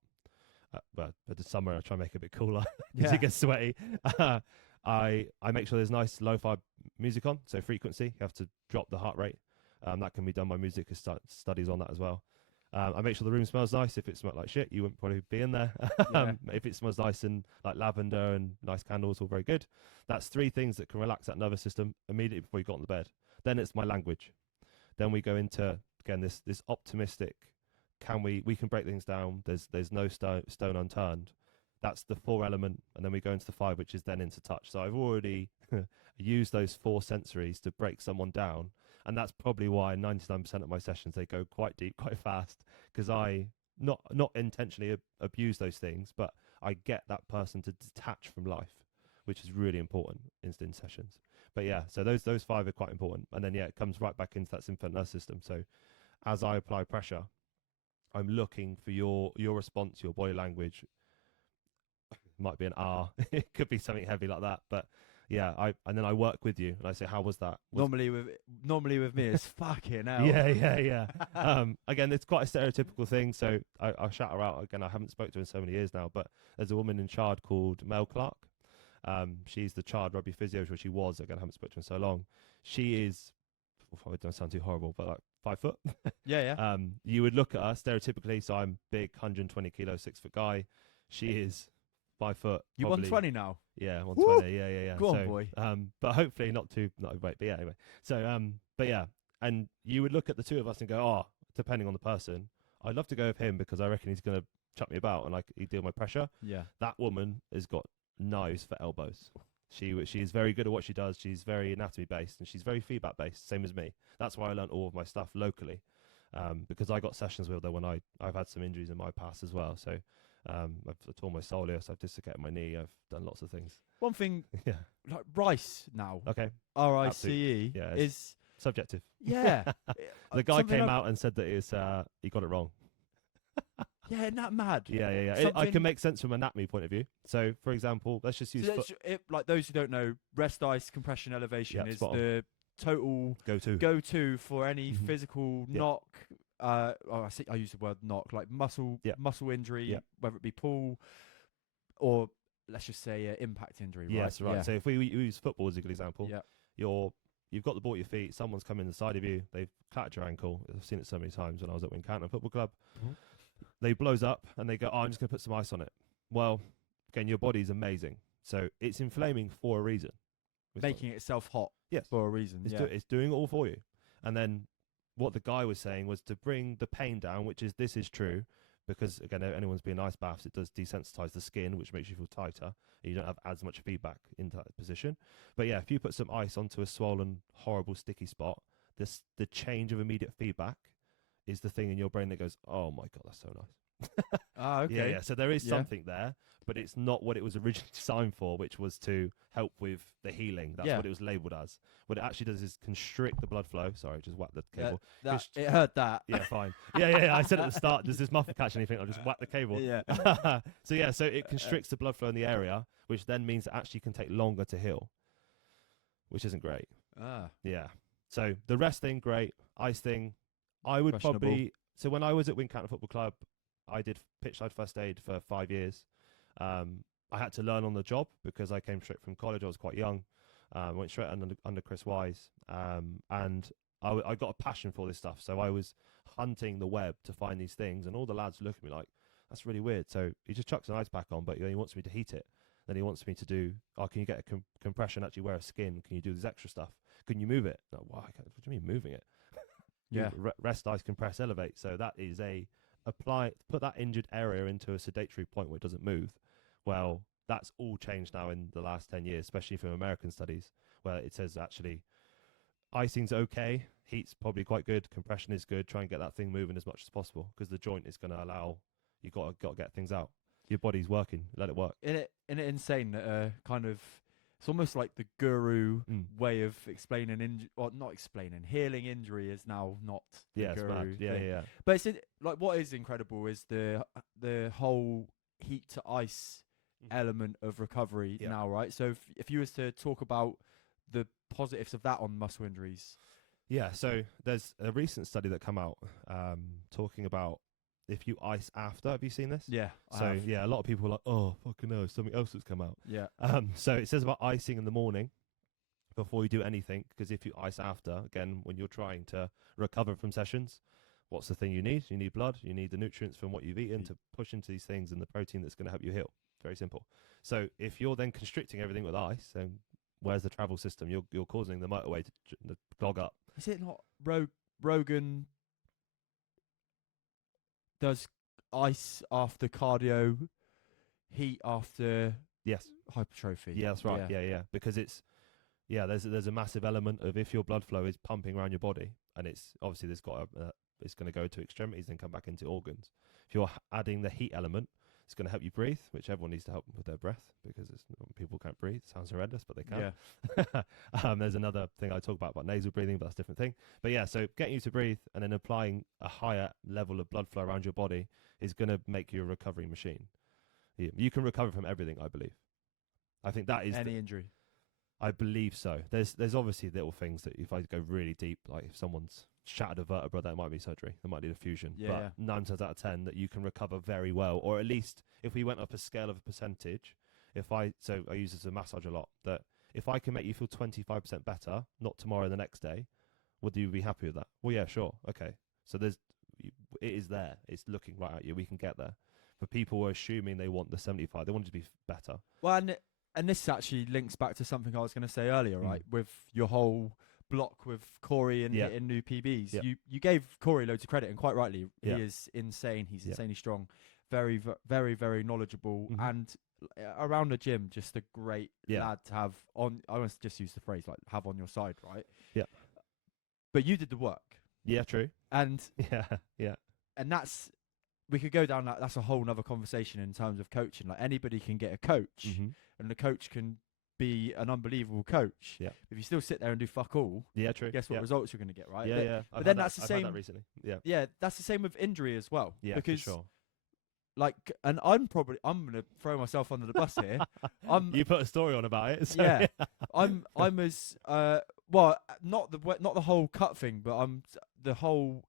But the summer, I try and make it a bit cooler because it gets sweaty. I make sure there's nice lo-fi music on, so frequency. You have to drop the heart rate. That can be done by music. There's studies on that as well. I make sure the room smells nice. If it smelled like shit, you wouldn't probably be in there. If it smells nice and like lavender and nice candles, all very good. That's 3 things that can relax that nervous system immediately before you got on the bed. Then it's my language. Then we go into, again, this optimistic, we can break things down. There's no stone unturned. That's the 4 element. And then we go into the 5, which is then into touch. So I've already used those 4 sensories to break someone down. And that's probably why 99% of my sessions, they go quite deep, quite fast, because I not intentionally abuse those things, but I get that person to detach from life, which is really important in sessions. But yeah, so those 5 are quite important. And then, it comes right back into that sympathetic nervous system. So as I apply pressure, I'm looking for your response, your body language. It might be an R. It could be something heavy like that. But yeah, and then I work with you and I say, how was that? Normally with me, it's fucking hell. Yeah. Again, it's quite a stereotypical thing. So I'll shout her out. Again, I haven't spoken to her in so many years now, but there's a woman in Chard called Mel Clark. She's the Chard rugby physio, which she was. Again, I haven't spoken to her in so long. She is, it don't sound too horrible, but like 5 foot. Yeah. You would look at her stereotypically. So I'm big, 120 kilo, 6 foot guy. She is 5 foot. You 120 now? Yeah, 120. Yeah. Go on, boy. But hopefully not overweight. But yeah, anyway. So but yeah, and you would look at the 2 of us and go, depending on the person, I'd love to go with him because I reckon he's gonna chuck me about and he deal with my pressure. Yeah. That woman has got knives for elbows. She is very good at what she does. She's very anatomy based and she's very feedback based, same as me. That's why I learned all of my stuff locally, because I got sessions with her when I've had some injuries in my past as well. So I've torn my soleus, I've dislocated my knee, I've done lots of things. One thing, yeah, like rice now. Okay. RICE yeah, is subjective. Yeah. The guy came out and said that he got it wrong. Yeah, isn't that mad? Yeah. I can make sense from an anatomy point of view. So, for example, let's just use like those who don't know, rest ice compression elevation is the total go-to for any physical knock. I use the word knock, like muscle injury, whether it be pull or let's just say impact injury. Yes, right. So if we use football as a good example, you've got the ball at your feet, someone's come in the side of you, they've clattered your ankle. I've seen it so many times when I was at Wincanton Football Club. Mm-hmm. They blows up and they go, I'm just going to put some ice on it. Well, again, your body's amazing. So it's inflaming for a reason. Making itself hot for a reason. It's doing it all for you. And then what the guy was saying was to bring the pain down, this is true, because, again, anyone's been in ice baths, it does desensitize the skin, which makes you feel tighter, and you don't have as much feedback into that position. But yeah, if you put some ice onto a swollen, horrible, sticky spot, the change of immediate feedback is the thing in your brain that goes, oh my God, that's so nice. Okay. Yeah. So there is something there, but it's not what it was originally designed for, which was to help with the healing. That's what it was labeled as. What it actually does is constrict the blood flow. Sorry, just whack the cable. It heard that. Yeah, fine. Yeah. I said at the start, does this muffin catch anything? I'll just whack the cable. Yeah. So it constricts the blood flow in the area, which then means it actually can take longer to heal, which isn't great. Yeah. So the rest thing, great. Ice thing, I would probably. So when I was at Wincanton Football Club, I did pitchside first aid for 5 years. I had to learn on the job because I came straight from college. I was quite young. Went straight under Chris Wise, and I got a passion for this stuff. So I was hunting the web to find these things, and all the lads look at me like, that's really weird. So he just chucks an ice pack on, but he wants me to heat it. Then he wants me to do, oh, can you get a compression, actually wear a skin? Can you do this extra stuff? Can you move it? Like, why? What do you mean moving it? Yeah. Rest, ice, compress, elevate. So that is put that injured area into a sedentary point where it doesn't move. Well, that's all changed now in the last 10 years, especially from American studies, where it says actually icing's okay, heat's probably quite good, compression is good. Try and get that thing moving as much as possible, because the joint is going to allow you got to get things out. Your body's working, let it work. Isn't it insane that kind of, it's almost like the guru way of explaining or not explaining, healing injury is now not the Yeah, it's guru mad. Yeah, thing. yeah. But it's like, what is incredible is the whole heat to ice element of recovery now, right? So if you was to talk about the positives of that on muscle injuries. Yeah, so there's a recent study that came out talking about if you ice after. Have you seen this? Yeah. So yeah, a lot of people are like, oh, fucking no, something else has come out. Yeah. So it says about icing in the morning before you do anything, because if you ice after, again, when you're trying to recover from sessions, what's the thing you need? You need blood, you need the nutrients from what you've eaten to push into these things, and the protein that's going to help you heal. Very simple. So if you're then constricting everything with ice, then where's the travel system? You're causing the motorway to clog up. Is it not Rogan does ice after cardio, heat after Yes. hypertrophy? Yeah, that's right. Yeah. Because there's a massive element of, if your blood flow is pumping around your body, and it's obviously it's going to go to extremities and come back into organs. If you're adding the heat element, it's going to help you breathe, which everyone needs to help with their breath, because people can't breathe. It sounds horrendous, but they can. Yeah. There's another thing I talk about nasal breathing, but that's a different thing. But yeah, so getting you to breathe and then applying a higher level of blood flow around your body is going to make you a recovery machine. You can recover from everything, I believe. I think that is any injury. I believe so. There's obviously little things that if I go really deep, like if someone's shattered a vertebra, that might be surgery. That might need a fusion. Yeah, but 9 times out of 10 that you can recover very well, or at least if we went up a scale of a percentage, I use this as a massage a lot, that if I can make you feel 25% better, not tomorrow, the next day, would you be happy with that? Well, yeah, sure. Okay. So it is there. It's looking right at you. We can get there. For people who are assuming they want the 75, they want it to be better. Well, and this actually links back to something I was going to say earlier, right? With your whole block with Corey and hitting new PBs. Yeah. You gave Corey loads of credit, and quite rightly. Yeah. He is insane. He's insanely strong. Very, very, very knowledgeable. And around the gym, just a great lad to have on. I want to just use the phrase, like, have on your side, right? Yeah. But you did the work. Yeah, true. And yeah. And we could go down that's a whole nother conversation in terms of coaching. Like, anybody can get a coach, and the coach can be an unbelievable coach. Yeah. If you still sit there and do fuck all, true. Guess what results you're going to get, right? Yeah. But then that's the I've same. had that recently. Yeah. Yeah, that's the same with injury as well. Yeah, because for sure. like, and I'm going to throw myself under the bus here. You put a story on about it. So yeah. I'm as well, not the whole cut thing, but I'm the whole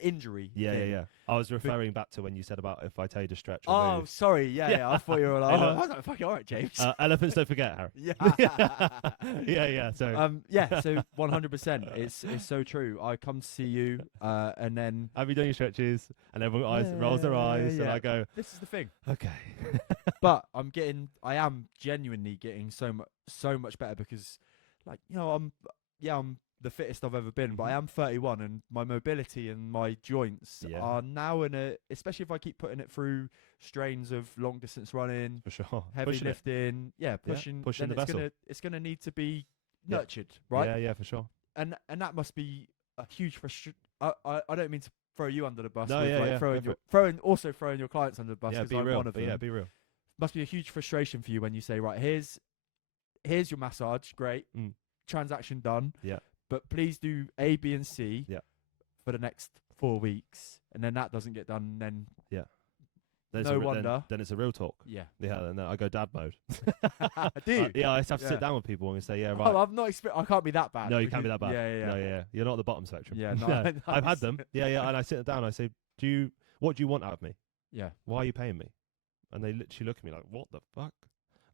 injury. Yeah. I was referring back to when you said about if I tell you to stretch. Oh, sorry. Yeah. I thought you were like, I was like, fucking all right, James. Elephants don't forget, Harry. Yeah. So so 100%. It's so true. I come to see you, and then have you done your stretches? And everyone rolls their eyes, and I go, this is the thing. Okay. But I am genuinely getting so much better, because, like, I'm the fittest I've ever been, but I am 31, and my mobility and my joints are now especially if I keep putting it through strains of long distance running, for sure, heavy pushing lifting, pushing the vessel. It's gonna need to be nurtured, right? Yeah, for sure. And that must be a huge frustration. I don't mean to throw you under the bus. No, throwing your clients under the bus. Yeah, be I'm real. One of them. Yeah, be real. Must be a huge frustration for you when you say, right, here's your massage, great, transaction done. Yeah. But please do A, B, and C for the next 4 weeks, and then that doesn't get done. And then no wonder. Then it's a real talk. Yeah. Then I go dad mode. Do you? Yeah, I just have to sit down with people and say, right. Oh, I've not I can't be that bad. No, you can't be that bad. Yeah. No, you're not at the bottom spectrum. Yeah, no. I've had them. Yeah, and I sit them down. I say, what do you want out of me? Yeah. Why are you paying me? And they literally look at me like, what the fuck?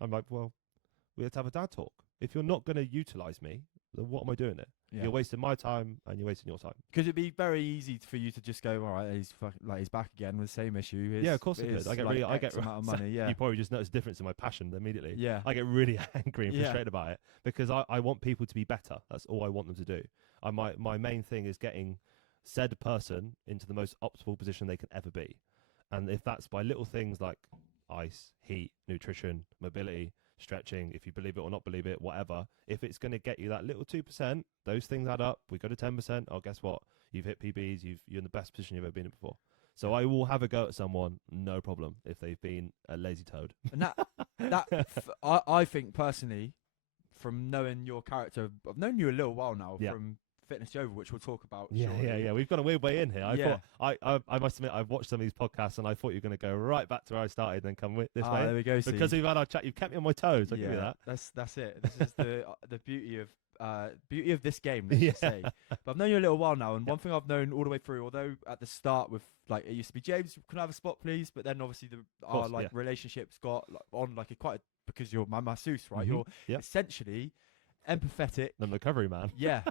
I'm like, well, we have to have a dad talk. if you're not going to utilize me, then what am I doing it? Yeah. You're wasting my time and you're wasting your time. Because it'd be very easy for you to just go, all right, he's back again with the same issue. Yeah, of course it is. I get really, I get X amount of money. Yeah, You probably just notice a difference in my passion immediately. yeah, I get really angry and Yeah. frustrated about it because I want people to be better. That's all I want them to do. My main thing is getting said person into the most optimal position they can ever be. And if that's by little things like ice, heat, nutrition, mobility, stretching, if you believe it or not believe it, whatever, if it's going to get you that little 2%, those things add up. We go to 10%. Oh, guess what? You've hit PBs. You're in the best position you've ever been in before. So I will have a go at someone, no problem, if they've been a lazy toad. and I think personally, from knowing your character, I've known you a little while now. Yeah. From Fitness Over, which we'll talk about. Yeah, shortly. yeah. We've got a weird way in here. Yeah. I must admit, I've watched some of these podcasts and I thought you were going to go right back to where I started and then come this way. There we go. Because we've had our chat, you've kept me on my toes. I'll yeah, give you that. That's it. This is the beauty of this game. Let's just say. But I've known you a little while now, and one thing I've known all the way through, although at the start with like it used to be James, can I have a spot, please? But then obviously our relationships got on like because you're my masseuse, right? Mhm. You're essentially empathetic. I'm the recovery man. Yeah,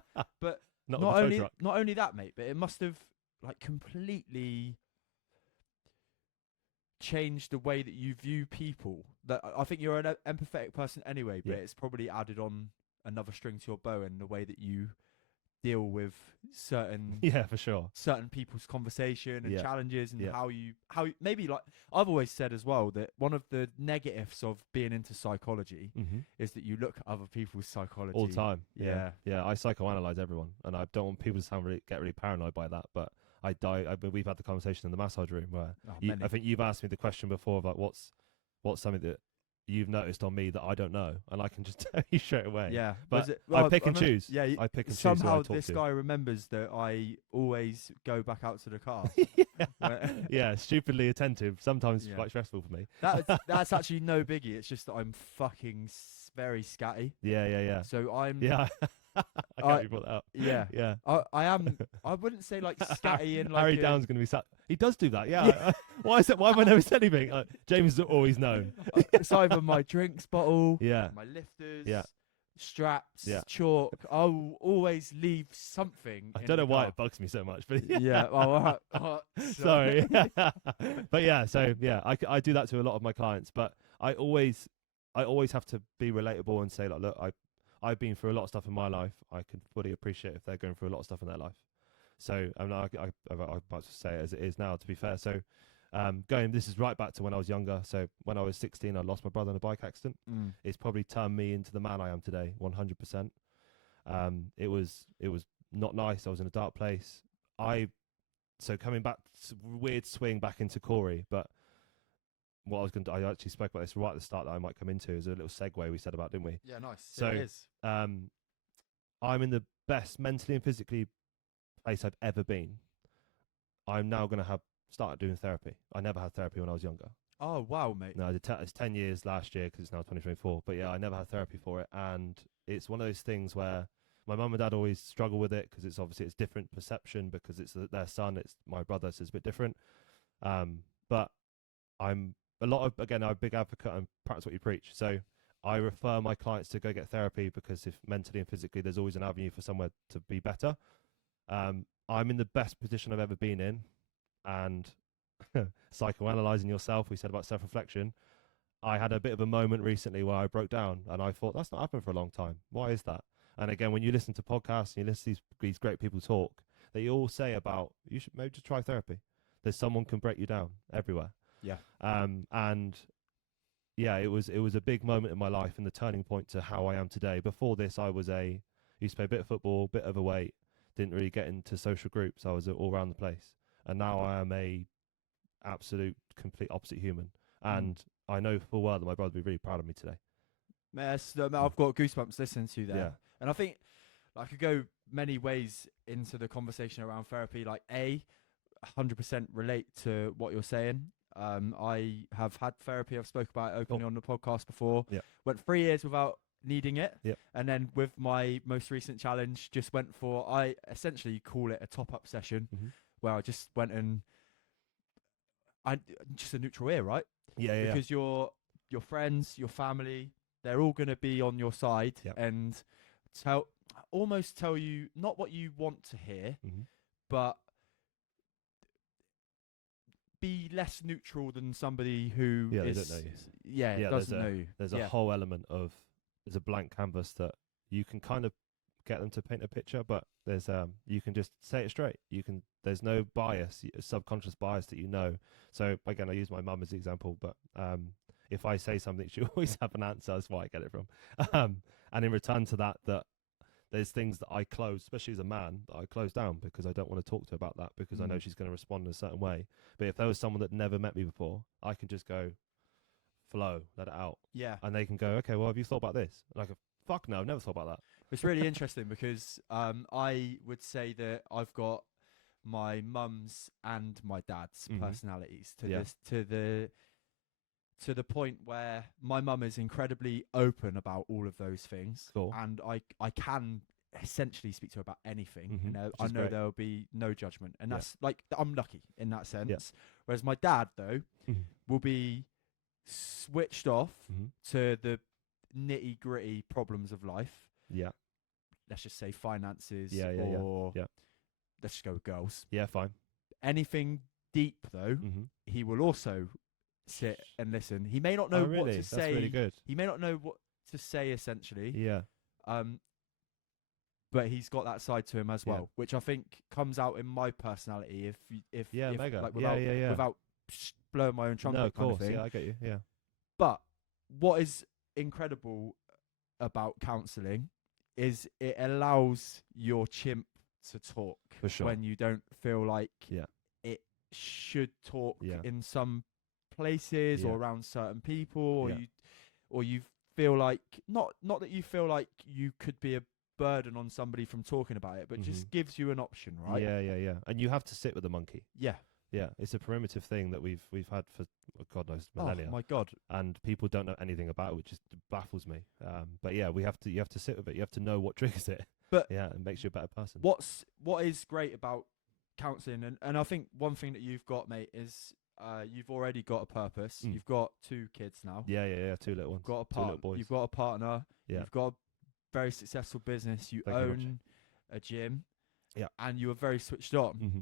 but Not not only that, mate, but it must have like completely changed the way that you view people. That I think you're an empathetic person anyway, but it's probably added on another string to your bow in the way that you deal with certain for sure. certain people's conversation and challenges, and how you maybe, like I've always said as well, that one of the negatives of being into psychology is that you look at other people's psychology All the time. Yeah. I psychoanalyze everyone, and I don't want people to get really paranoid by that, but we've had the conversation in the massage room where I think you've asked me the question before about what's something that you've noticed on me that I don't know, and I can just tell you straight away. Yeah, but I pick and choose. Yeah, I pick and choose. Somehow this guy remembers that I always go back out to the car. Yeah, stupidly attentive. Sometimes quite stressful for me. That's actually no biggie. It's just that I'm fucking very scatty. Yeah. So I'm. Yeah. I can't brought that up. Yeah. I am. I wouldn't say like scatty in like. Harry Down's going to be sat. He does do that. Yeah. Why is it? Why have I never said anything? James has always known. It's either my drinks bottle. Yeah. My lifters. Yeah. Straps. Yeah. Chalk. I'll always leave something. I don't know why it bugs me so much, but yeah. Sorry. But yeah. So yeah, I do that to a lot of my clients, but I always have to be relatable and say like, look, I've been through a lot of stuff in my life. I can fully appreciate if they're going through a lot of stuff in their life. So I'm about to say it as it is now, to be fair. So this is right back to when I was younger. So when I was 16, I lost my brother in a bike accident. It's probably turned me into the man I am today, 100%. It was not nice. I was in a dark place. So coming back, weird swing back into Corey, but what I was going to, I actually spoke about this right at the start that I might come into is a little segue we said about, didn't we? Yeah, nice. So it is. I'm in the best mentally and physically place I've ever been. I'm now going to have started doing therapy. I never had therapy when I was younger. Oh, wow, mate. No, it's 10 years last year because it's now 2024. But yeah, I never had therapy for it. And it's one of those things where my mum and dad always struggle with it because it's different perception because it's their son. It's my brother, so it's a bit different. But I'm I'm a big advocate and practice what you preach. So I refer my clients to go get therapy because if mentally and physically, there's always an avenue for somewhere to be better. I'm in the best position I've ever been in, and psychoanalyzing yourself, we said about self-reflection. I had a bit of a moment recently where I broke down and I thought that's not happened for a long time. Why is that? And again, when you listen to podcasts and you listen to these great people talk, they all say about you should maybe just try therapy. There's someone can break you down everywhere. Yeah. And yeah, it was a big moment in my life and the turning point to how I am today. Before this, I used to play a bit of football, bit overweight, didn't really get into social groups. I was all around the place. And now I am a absolute complete opposite human. And I know full well that my brother would be really proud of me today. I've got goosebumps listening to you there. Yeah. And I think I could go many ways into the conversation around therapy. Like 100% relate to what you're saying. I have had therapy. I've spoke about it openly on the podcast before. Yeah. Went 3 years without needing it. Yeah. And then with my most recent challenge, just went for, I essentially call it a top-up session where I just went and just a neutral ear, right? Yeah. Because your friends, your family, they're all going to be on your side Yep. and almost tell you not what you want to hear, Mm-hmm. but be less neutral than somebody who Yeah, they is don't know you. yeah, doesn't know you. There's a whole element of there's a blank canvas that you can kind of get them to paint a picture, but there's you can just say it straight. There's no bias, subconscious bias that you know. So again, I use my mum as the example, but if I say something, she always have an answer. That's where I get it from. And in return to that there's things that I close, especially as a man, that I close down because I don't want to talk to her about that because I know she's going to respond in a certain way. But if there was someone that never met me before, I can just go flow, let it out. Yeah. And they can go, okay, well, have you thought about this? And I go, fuck no, I've never thought about that. It's really interesting because I would say that I've got my mum's and my dad's personalities to the point where my mum is incredibly open about all of those things. Cool. And I can essentially speak to her about anything. Mhm. You know, Which I is know great. there will be no judgment, and Yeah. that's like I'm lucky in that sense. Yeah. Whereas my dad though will be switched off to the nitty gritty problems of life. Yeah. Let's just say finances, Yeah. or Yeah. let's just go with girls. Yeah, fine. Anything deep though, he will also sit and listen. He may not know Oh, really? what to That's say. really good. He may not know what to say essentially. Yeah. But he's got that side to him as Yeah. well, which I think comes out in my personality. If mega. like Yeah. without blowing my own trumpet, No, of kind course. of thing. Yeah, I get you. Yeah. But what is incredible about counselling is it allows your chimp to talk For sure. when you don't feel like Yeah. it should talk Yeah. in some places Yeah. or around certain people, or Yeah. you feel like not that you feel like you could be a burden on somebody from talking about it, but just gives you an option, right? Yeah. And you have to sit with the monkey. Yeah. Yeah, it's a primitive thing that we've had for God knows millennia. Oh my God. And people don't know anything about it, which just baffles me. But yeah, you have to sit with it. You have to know what triggers it. But yeah, it makes you a better person. What is great about counselling, and I think one thing that you've got, mate, is you've already got a purpose. You've got 2 kids now. Yeah. 2 little ones. You've got a 2 little boys. You've got a partner. Yeah. You've got a very successful business. You Thank you very own a gym. Yeah. And you are very switched on. Mm-hmm.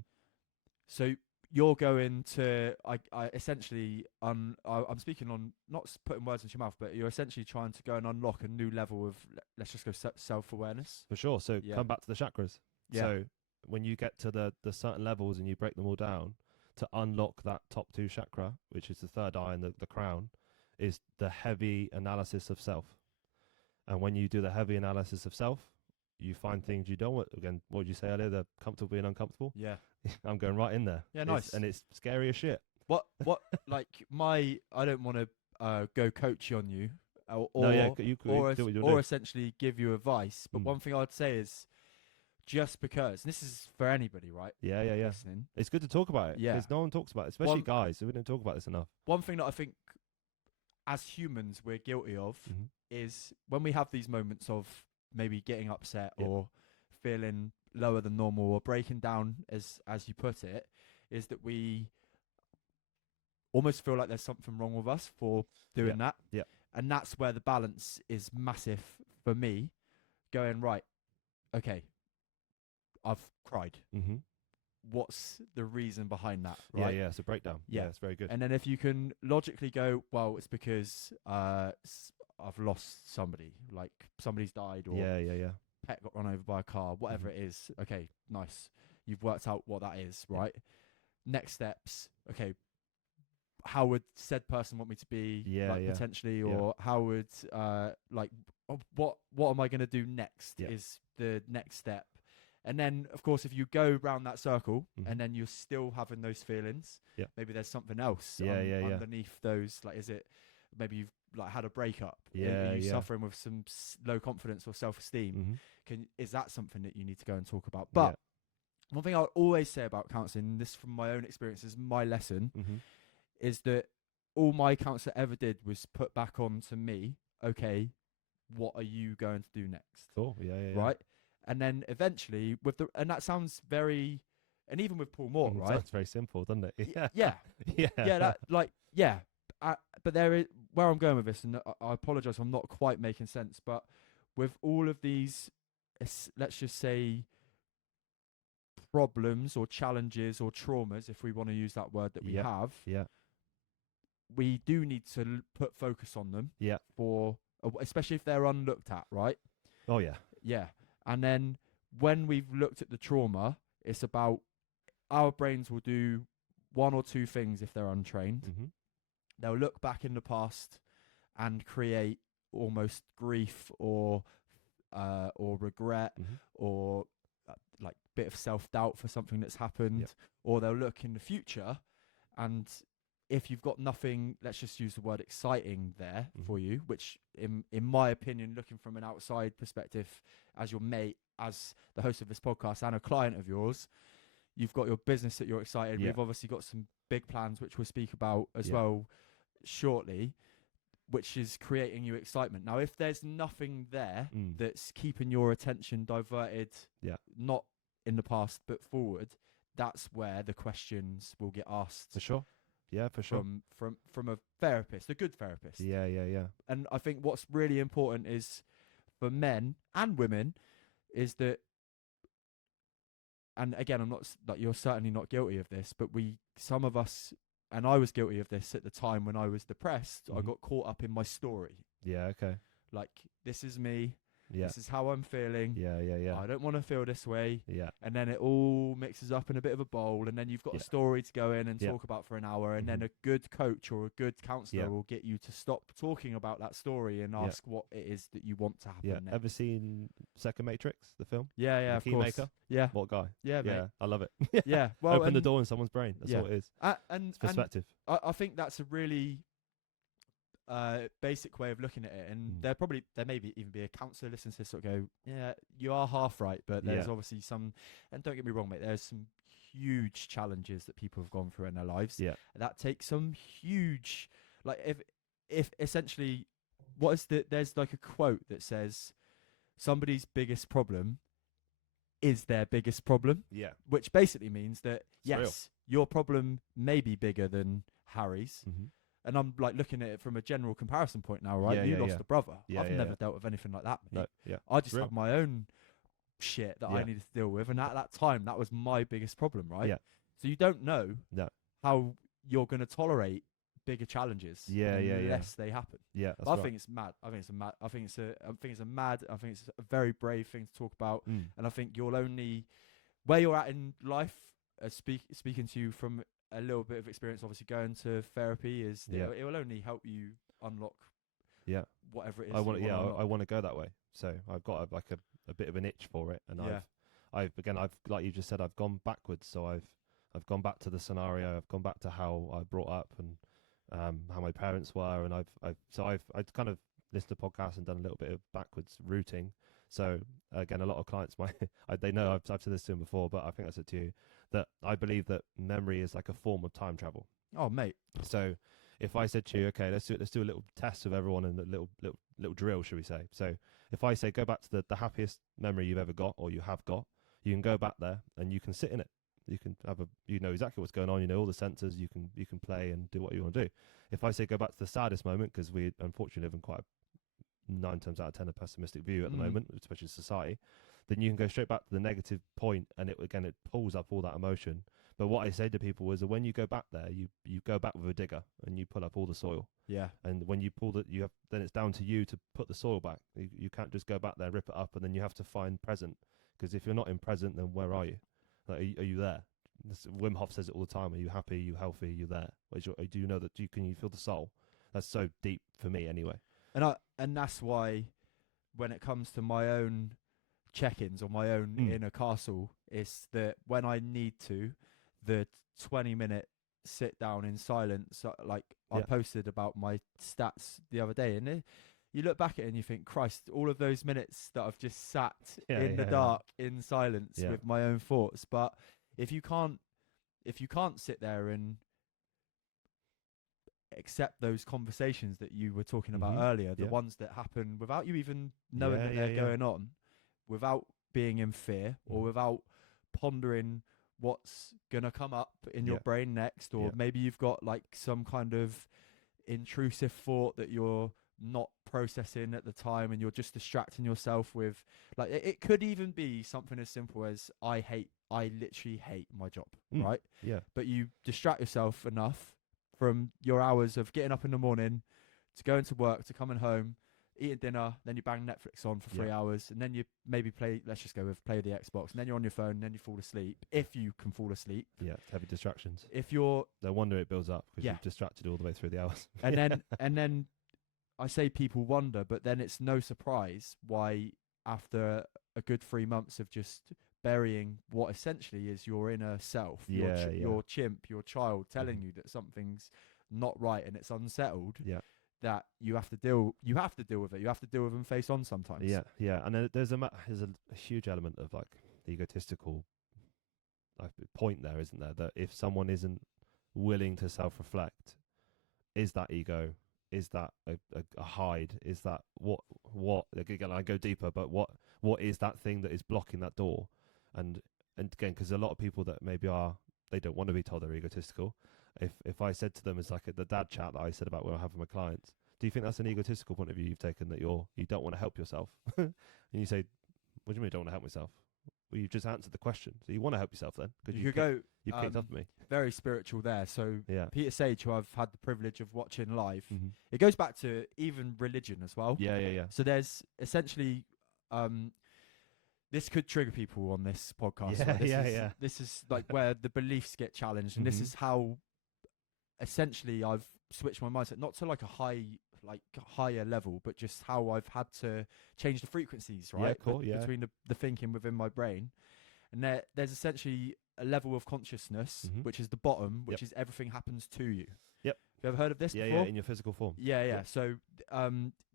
So you're going to, I essentially, I'm speaking on, not putting words into your mouth, but you're essentially trying to go and unlock a new level of, let's just go self-awareness. For sure. So come back to the chakras. Yeah. So when you get to the certain levels and you break them all down, to unlock that top 2 chakra, which is the third eye and the crown, is the heavy analysis of self. And when you do the heavy analysis of self, you find things you don't want. Again, what did you say earlier? The comfortable being uncomfortable. Yeah. I'm going right in there. Yeah, nice. And it's scary as shit. What like I don't want to go coach on you or do. essentially give you advice, but one thing I'd say is just because, and this is for anybody, right? Yeah. Listening. It's good to talk about it. Yeah. Because no one talks about it, especially guys. We don't talk about this enough. One thing that I think as humans we're guilty of is when we have these moments of maybe getting upset or feeling lower than normal or breaking down, as you put it, is that we almost feel like there's something wrong with us for doing that. Yeah. And that's where the balance is massive for me, going, right, okay, I've cried. What's the reason behind that? Right? Yeah. It's a breakdown. Yeah, it's very good. And then if you can logically go, well, it's because I've lost somebody, like somebody's died, or yeah. pet got run over by a car, whatever it is. Okay, nice. You've worked out what that is, right? Next steps. Okay, how would said person want me to be, potentially, or how would what am I going to do next? Is the next step. And then, of course, if you go round that circle and then you're still having those feelings, maybe there's something else underneath those. Like, is it maybe you've like had a breakup? Are you suffering with some low confidence or self-esteem? Is that something that you need to go and talk about? But one thing I would always say about counselling, this from my own experiences, my lesson, is that all my counsellor ever did was put back on to me, okay, what are you going to do next? Cool. Yeah. Right? And then eventually, and that sounds very, and even with Paul Moore, right? Sounds very simple, doesn't it? Yeah. But where I'm going with this, and I apologize, I'm not quite making sense, but with all of these, let's just say, problems or challenges or traumas, if we want to use that word that we have, we do need to put focus on them. For especially if they're unlooked at, right? Oh yeah. Yeah. And then when we've looked at the trauma, it's about our brains will do one or two things if they're untrained. They'll look back in the past and create almost grief or regret or like bit of self-doubt for something that's happened, or they'll look in the future, and if you've got nothing, let's just use the word exciting there for you, which in my opinion, looking from an outside perspective, as your mate, as the host of this podcast and a client of yours, you've got your business that you're excited. We've obviously got some big plans which we'll speak about as well shortly, which is creating you excitement. Now, if there's nothing there that's keeping your attention diverted, not in the past but forward, that's where the questions will get asked. For sure. Yeah, for sure. From a therapist, a good therapist. Yeah. And I think what's really important is for men and women is that, and again, I'm not like, you're certainly not guilty of this, but some of us, and I was guilty of this at the time when I was depressed, I got caught up in my story. Yeah, okay. Like, this is me. Yeah. This is how I'm feeling. Yeah. I don't want to feel this way. Yeah. And then it all mixes up in a bit of a bowl, and then you've got a story to go in and talk about for an hour, and then a good coach or a good counselor will get you to stop talking about that story and ask what it is that you want to happen next. Ever seen Second Matrix, the film? Yeah, of course. Keymaker? Yeah. What guy? Yeah, mate. Yeah, I love it. Yeah. Well, open the door in someone's brain. That's all it is. And perspective. I think that's a really basic way of looking at it, and there may even be a counsellor listening to this sort of go, yeah, you are half right, but there's obviously some, and don't get me wrong, mate, there's some huge challenges that people have gone through in their lives. That takes some huge, like, if essentially there's like a quote that says somebody's biggest problem is their biggest problem, which basically means that your problem may be bigger than Harry's. And I'm like looking at it from a general comparison point now, right? You lost a brother. I've never dealt with anything like that, mate. No, I just had my own shit that I needed to deal with, and at that time, that was my biggest problem, right? So you don't know how you're going to tolerate bigger challenges unless they happen. That's I think it's mad. I think it's a very brave thing to talk about, and I think you'll only, where you're at in life, speaking to you from a little bit of experience, obviously going to therapy it will only help you unlock whatever it is. I want to go that way. So I've got a bit of an itch for it, and I've like you just said, I've gone backwards. So I've gone back to the scenario. I've gone back to how I brought up and how my parents were, and I've kind of listened to podcasts and done a little bit of backwards routing. So again, a lot of clients they know I've said this to them before, but I think I said to you that I believe that memory is like a form of time travel. Oh, mate. So if I said to you, okay, let's do a little test with everyone and a little drill, should we say? So if I say go back to the happiest memory you've ever got or you have got, you can go back there and you can sit in it. You can you know exactly what's going on. You know all the sensors. You can play and do what you want to do. If I say go back to the saddest moment, because we unfortunately live in quite 9 times out of 10 a pessimistic view at the moment, especially society, then you can go straight back to the negative point, and it pulls up all that emotion. But what I say to people is that when you go back there, you go back with a digger and you pull up all the soil. Yeah. And when you pull then it's down to you to put the soil back. You can't just go back there, rip it up, and then you have to find present. Because if you're not in present, then where are you? Like, are you there? Wim Hof says it all the time. Are you happy? Are you healthy? Are you there? Do you know that? Can you feel the soul? That's so deep for me, anyway. And that's why, when it comes to my own check-ins or my own inner castle, it's that when I need to, the 20-minute sit down in silence, like I posted about my stats the other day, and you look back at it and you think, Christ, all of those minutes that I've just sat in the dark, in silence with my own thoughts. But if you can't sit there and accept those conversations that you were talking about earlier, the ones that happen without you even knowing that they're going on, without being in fear or without pondering what's going to come up in your brain next, or maybe you've got like some kind of intrusive thought that you're not processing at the time, and you're just distracting yourself with, like, it could even be something as simple as I literally hate my job, right? Yeah. But you distract yourself enough from your hours of getting up in the morning to going to work, to coming home, eating dinner, then you bang Netflix on for 3 hours, and then you maybe play the Xbox, and then you're on your phone, and then you fall asleep, if you can fall asleep. Yeah, it's heavy distractions. If you're No wonder it builds up, because you've distracted all the way through the hours. and then I say people wonder, but then it's no surprise why after a good 3 months of just burying what essentially is your inner self, your chimp, your child telling you that something's not right and it's unsettled, that you have to deal with it. You have to deal with them face on sometimes. Yeah. And then there's a huge element of like egotistical point there, isn't there? That if someone isn't willing to self-reflect, is that ego? Is that a hide? Is that what? Again, I go deeper, but what is that thing that is blocking that door? And again, because a lot of people that maybe they don't want to be told they're egotistical. If I said to them, it's like the dad chat that I said about when I have with my clients, do you think that's an egotistical point of view you've taken, that you don't want to help yourself? And you say, what do you mean I don't want to help myself? Well, you've just answered the question. So you want to help yourself then? Because you picked up me. Very spiritual there. So Peter Sage, who I've had the privilege of watching live, Mm-hmm. it goes back to even religion as well. Yeah. So there's essentially, this could trigger people on this podcast. This is like where the beliefs get challenged, and this is how essentially I've switched my mindset, not to like a higher level, but just how I've had to change the frequencies, right? Between the thinking within my brain. And there's essentially a level of consciousness, which is the bottom, which is everything happens to you. Yep. Have you ever heard of this before? Yeah, in your physical form. Yeah. So,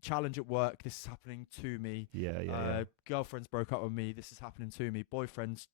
challenge at work, this is happening to me. Girlfriends broke up with me, this is happening to me. Boyfriends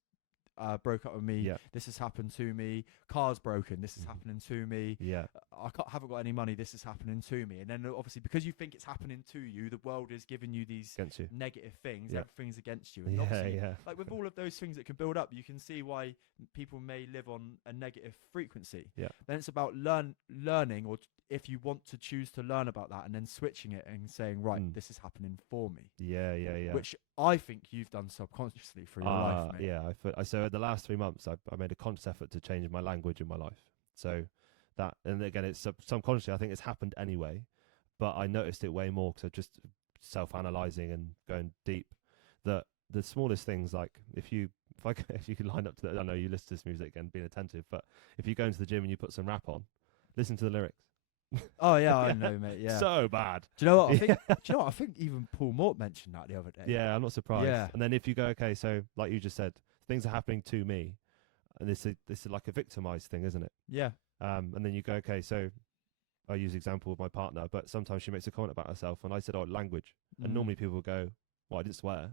broke up with me, this has happened to me. Car's broken, this is happening to me. I haven't got any money, this is happening to me. And then obviously, because you think it's happening to you, the world is giving you these negative things. Everything's against you. And obviously, like with all of those things that can build up, you can see why people may live on a negative frequency. Then it's about learning, or if you want to choose to learn about that, and then switching it and saying, right, this is happening for me. Which I think you've done subconsciously through your life, mate. So the last 3 months, I made a conscious effort to change my language in my life. So that, and again, it's subconsciously, I think it's happened anyway, but I noticed it way more because I just self-analyzing and going deep. That the smallest things, like if you can line up to that, I know you listen to this music and being attentive, but if you go into the gym and you put some rap on, listen to the lyrics. Oh yeah, I know, mate. Yeah, so bad. Do you know what I think? I think even Paul Mort mentioned that the other day. Yeah, I'm not surprised. Yeah. And then if you go, okay, so like you just said, things are happening to me, and this is like a victimized thing, isn't it? Yeah. And then you go, okay, so I use the example of my partner, but sometimes she makes a comment about herself, and I said, oh, language, and normally people will go, well, I didn't swear.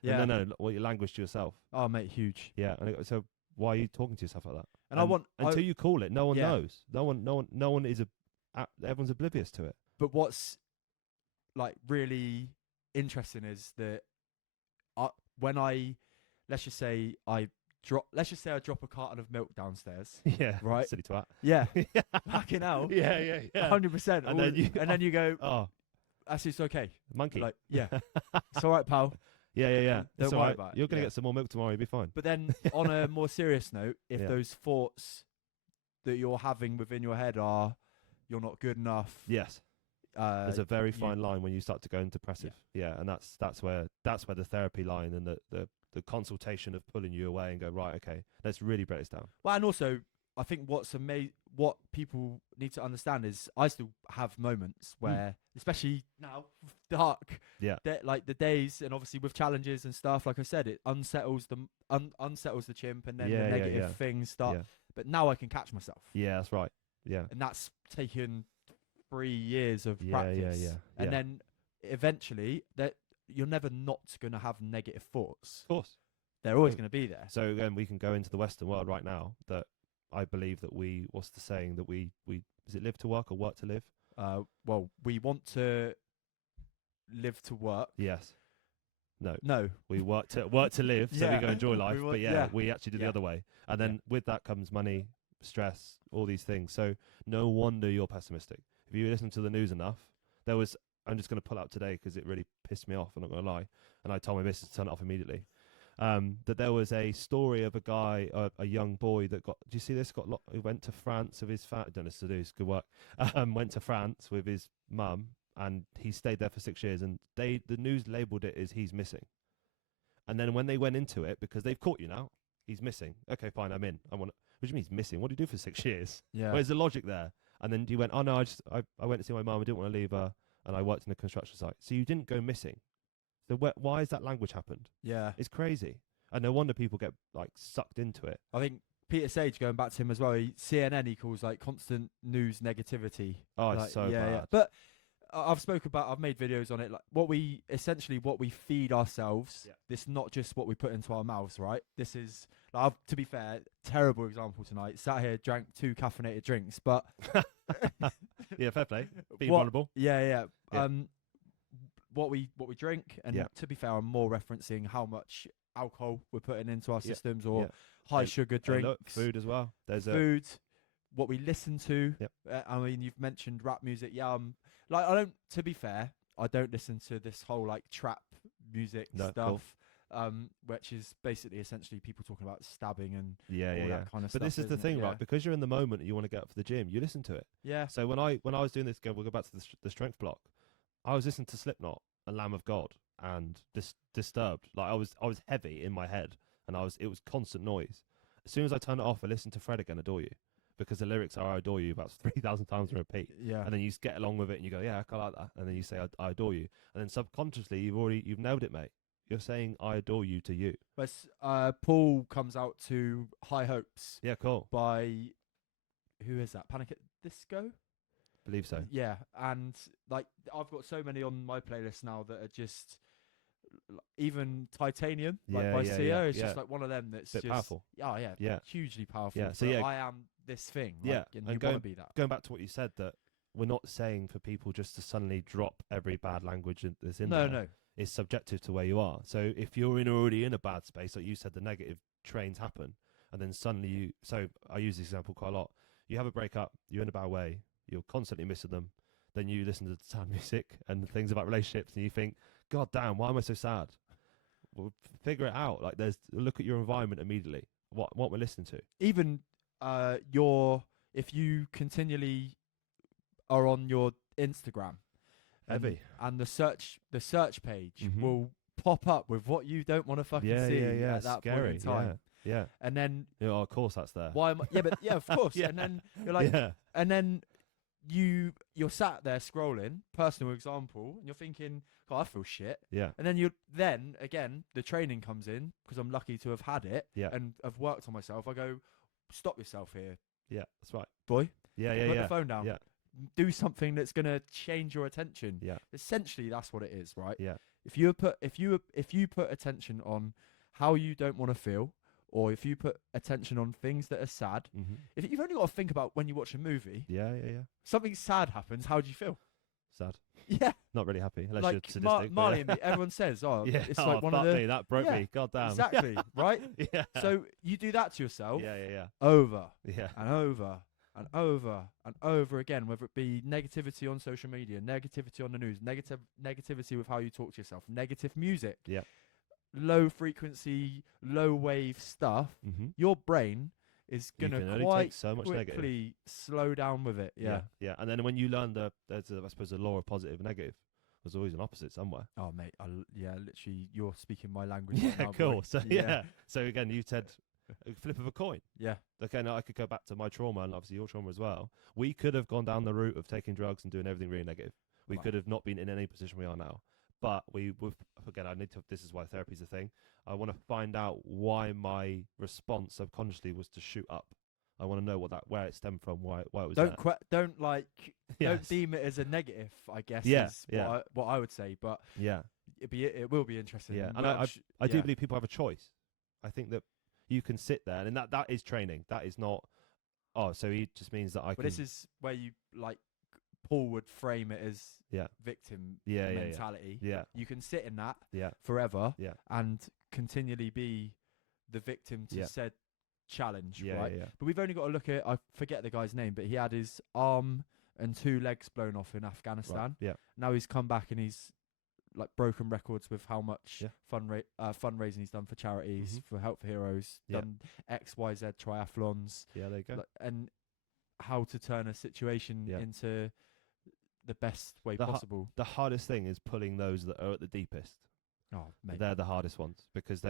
Yeah. No, what your language to yourself? Oh, mate, huge. Yeah. And I go, so why are you talking to yourself like that? And until you call it, no one knows. No one is everyone's oblivious to it. But what's like really interesting is that when let's just say I drop a carton of milk downstairs. Yeah. Right. Silly twat. Yeah. Fucking hell. Yeah. 100%. And then you go, oh, actually, it's okay. Monkey. Like, yeah. It's all right, pal. Yeah. Don't worry about it. You're gonna get some more milk tomorrow. You'll be fine. But then, on a more serious note, if those thoughts that you're having within your head are, you're not good enough. Yes. There's a very fine line when you start to go into depressive. Yeah, and that's where the therapy line and the consultation of pulling you away and go, right, okay, let's really break this down. Well, and also I think what people need to understand is I still have moments where, especially now, dark, like the days, and obviously with challenges and stuff, like I said, it unsettles the chimp, and then the negative things start. But now I can catch myself. Yeah, that's right. Yeah, and that's taken 3 years of practice. And then eventually, that you're never not going to have negative thoughts. Of course, they're always going to be there. So again, we can go into the Western world right now. That I believe that what's the saying, that we is it live to work or work to live? Well, we want to live to work. Yes. No. We work to live, so we go enjoy life. We actually do the other way. And then with that comes money, stress, all these things. So no wonder you're pessimistic. if you listen to the news enough, there was. I'm just going to pull out today because it really pissed me off. I'm not going to lie, and I told my missus to turn it off immediately. That there was a story of a guy, a young boy that got. Do you see this? He went to France with his I don't know to do. It's good work. Went to France with his mum, and he stayed there for 6 years. And the news labelled it as he's missing. And then when they went into it, because they've caught you now, he's missing. Okay, fine, I'm in. What do you mean he's missing? What do you do for 6 years? Yeah. Where's the logic there? And then you went, oh no, I went to see my mum. I didn't want to leave her, and I worked in a construction site. So you didn't go missing. So why has that language happened? Yeah. It's crazy. And no wonder people get like sucked into it. I think Peter Sage, going back to him as well, CNN he calls like constant news negativity. Oh, like, it's so yeah, bad. yeah. But I've made videos on it. Like what we feed ourselves. Yeah. This not just what we put into our mouths, right? This is, like, to be fair, terrible example tonight. Sat here, drank 2 caffeinated drinks, but Yeah, fair play. Being What- vulnerable. yeah. Yeah. What we drink, and Yeah. to be fair, I'm more referencing how much alcohol we're putting into our Yeah, systems, or yeah. high And- sugar And drinks, look, food as well. There's food, what we listen to. Yep. I mean, you've mentioned rap music. Yeah, like I don't. To be fair, I don't listen to this whole like trap music No, stuff. cool. Which is basically essentially people talking about stabbing and yeah, all yeah. that kind of But stuff. this is the isn't it? thing, Yeah. right? Because you're in the moment and you want to get up for the gym, you listen to it. Yeah. So when I was doing this, we'll go back to the strength block. I was listening to Slipknot and Lamb of God and Disturbed. Like I was heavy in my head, and it was constant noise. As soon as I turn it off, I listen to Fred Again, Adore You, because the lyrics are I adore you about 3,000 times on repeat. Yeah. And then you just get along with it and you go, yeah, I like that. And then you say, I adore you. And then subconsciously, you've nailed it, mate. You're saying I adore you to you. But Paul comes out to High Hopes Yeah, cool. by, who is that? Panic at Disco? Believe so. Yeah, and like I've got so many on my playlist now that are just even Titanium, like Yeah, by yeah, Sia. yeah, It's yeah. just like one of them that's Bit just powerful. Oh yeah, Yeah. hugely powerful. Yeah, so for yeah. I am this thing. Yeah, like, and and you want to be that. Going back to what you said, that we're not saying for people just to suddenly drop every bad language that's in there. No. It's subjective to where you are. So if you're already in a bad space, like you said, the negative trains happen, and then suddenly so I use this example quite a lot. You have a breakup, you're in a bad way, you're constantly missing them, then you listen to sad music and things about relationships, and you think, God damn, why am I so sad? Well, figure it out. Like look at your environment immediately. What we're listening to. Even if you continually are on your Instagram, Heavy. and the search page Mhm. will pop up with what you don't want to fucking see Yeah. at that Scary. point in time. Yeah. And then Yeah, of course that's there. why am I, yeah, of course. Yeah. And then you're like, yeah. and then you're sat there scrolling, personal example, and you're thinking, God, I feel shit. Yeah. And then again the training comes in, because I'm lucky to have had it Yeah. and have worked on myself. I go, stop yourself here, Yeah. That's right. boy. Yeah. Put the phone down. Yeah. Do something that's gonna change your attention. Yeah. Essentially, that's what it is, right? Yeah. If you put attention on how you don't want to feel, or if you put attention on things that are sad, Mm-hmm. if you've only got to think about when you watch a movie, Yeah. something sad happens, how do you feel? Sad. Yeah, Not really happy unless like you're sadistic. Marley and me, everyone says, oh, yeah. it's oh, like one fuck of the me, that broke Yeah, me. God damn. exactly, right? yeah. So you do that to yourself Yeah. over Yeah. and over and over and over again, whether it be negativity on social media, negativity on the news, negativity with how you talk to yourself, negative music, Yeah. low frequency, low wave stuff. Mm-hmm. Your brain is You gonna can only quite take so much negative. quickly slow down with it. Yeah. Yeah. And then when you learn there's I suppose a law of positive and negative. There's always an opposite somewhere. Oh mate, literally, you're speaking my language. Yeah, right now, cool. boy. So yeah. So again, you said a flip of a coin. Yeah. Okay, now I could go back to my trauma and obviously your trauma as well. We could have gone down the route of taking drugs and doing everything really negative. We Right. could have not been in any position we are now. But this is why therapy is a thing. I want to find out why my response subconsciously was to shoot up. I want to know where it stemmed from, why it was Don't there. don't Yes. deem it as a negative, I guess. Yeah, Is yeah. what I would say, but Yeah, it will be interesting. yeah. But And I do yeah. believe people have a choice. I think that you can sit there, and that is training. That is not. Oh, so it just means that I But can. this is where you Paul would frame it as Yeah. victim Yeah. mentality. Yeah. You can sit in that Yeah. forever Yeah. and continually be the victim to Yeah. said challenge, Yeah. right? Yeah. But we've only got to look at, I forget the guy's name, but he had his arm and 2 legs blown off in Afghanistan. Right. Yeah. Now he's come back and he's like broken records with how much Yeah. fundraising he's done for charities, Mhm. for Help for Heroes, Yeah. done XYZ triathlons, Yeah, there you go. and how to turn a situation Yeah. into the best way The possible. The hardest thing is pulling those that are at the deepest. Oh, mate. They're the hardest ones because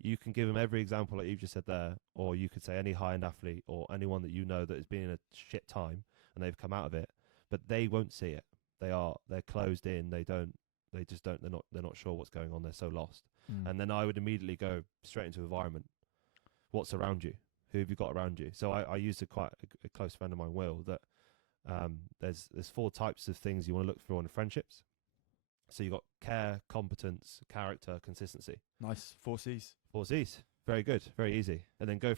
you can give them every example like you've just said there, or you could say any high-end athlete or anyone that you know that has been in a shit time and they've come out of it, but they won't see it. They're closed in. They're not sure what's going on. They're so lost. And then I would immediately go straight into environment. What's around you? Who have you got around you? So I used quite a close friend of mine, Will, that there's 4 types of things you want to look for in friendships. So you got care, competence, character, consistency. Nice. 4 C's. 4 C's. Very good. Very easy. And then go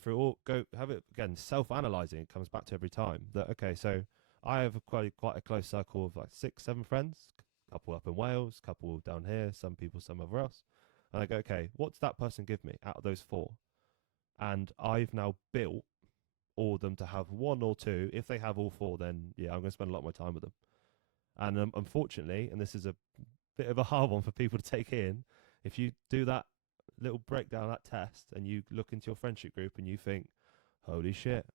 have it again, self-analyzing. It comes back to every time that, okay, so I have quite a close circle of like 6, 7 friends, couple up in Wales, couple down here, some people somewhere else. And I go, okay, what's that person give me out of those 4? And I've now built all of them to have 1 or 2. If they have all 4, then yeah, I'm going to spend a lot more time with them. And unfortunately, and this is a bit of a hard one for people to take in, if you do that little breakdown, that test, and you look into your friendship group and you think, holy shit,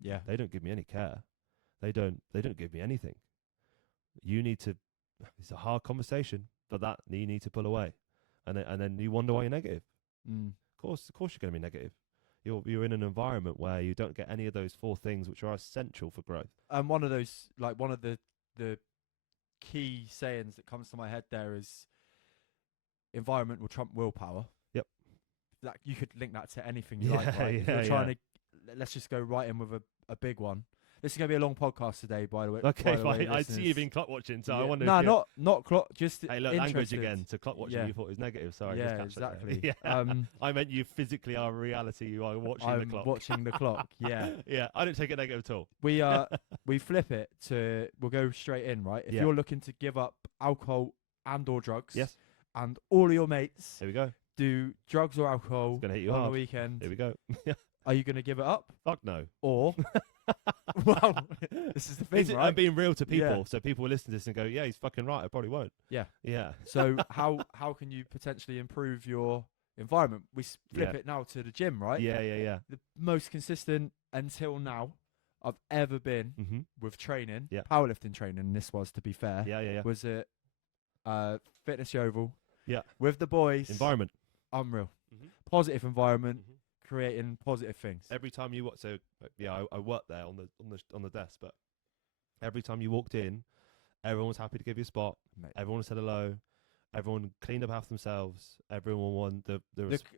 Yeah. they don't give me any care. They don't give me anything. You need to, it's a hard conversation, but that you need to pull away. And then you wonder why you're negative. Of course you're going to be negative. You're in an environment where you don't get any of those 4 things which are essential for growth. One of the key sayings that comes to my head there is environment will trump willpower. Yep. That you could link that to anything you like, right? If you're trying to, let's just go right in with a big one. This is going to be a long podcast today, by the way. Okay, fine. I see you've been clock watching, so I wonder. No, not clock. Just hey, look, language interested. again. So clock watching, you thought it was negative. Sorry, yeah, just catch exactly. That there. Yeah. I meant you physically are reality. You are watching the clock. Watching the clock. Yeah. Yeah, I don't take it negative at all. We flip it to. We'll go straight in, right? If you're looking to give up alcohol and/or drugs, yes, and all of your mates, here we go, do drugs or alcohol it's gonna hit you on hard. the weekend. Here we go. Are you going to give it up? Fuck no. Or, well, this is the thing, right? I'm being real to people, Yeah. so people will listen to this and go, yeah, he's fucking right, I probably won't. Yeah. Yeah. So how can you potentially improve your environment? We flip Yeah. it now to the gym, right? Yeah. The most consistent until now I've ever been Mm-hmm. with training, Yeah. powerlifting training, this was, to be fair, Yeah. was at Fitness Yeovil. Yeah. With the boys. Environment. Unreal. Mhm. Positive environment, Mhm. creating positive things. Every time you walk, so yeah, I worked there on the desk, but every time you walked in, everyone was happy to give you a spot. Mate. Everyone said hello. Everyone cleaned up after themselves. Everyone won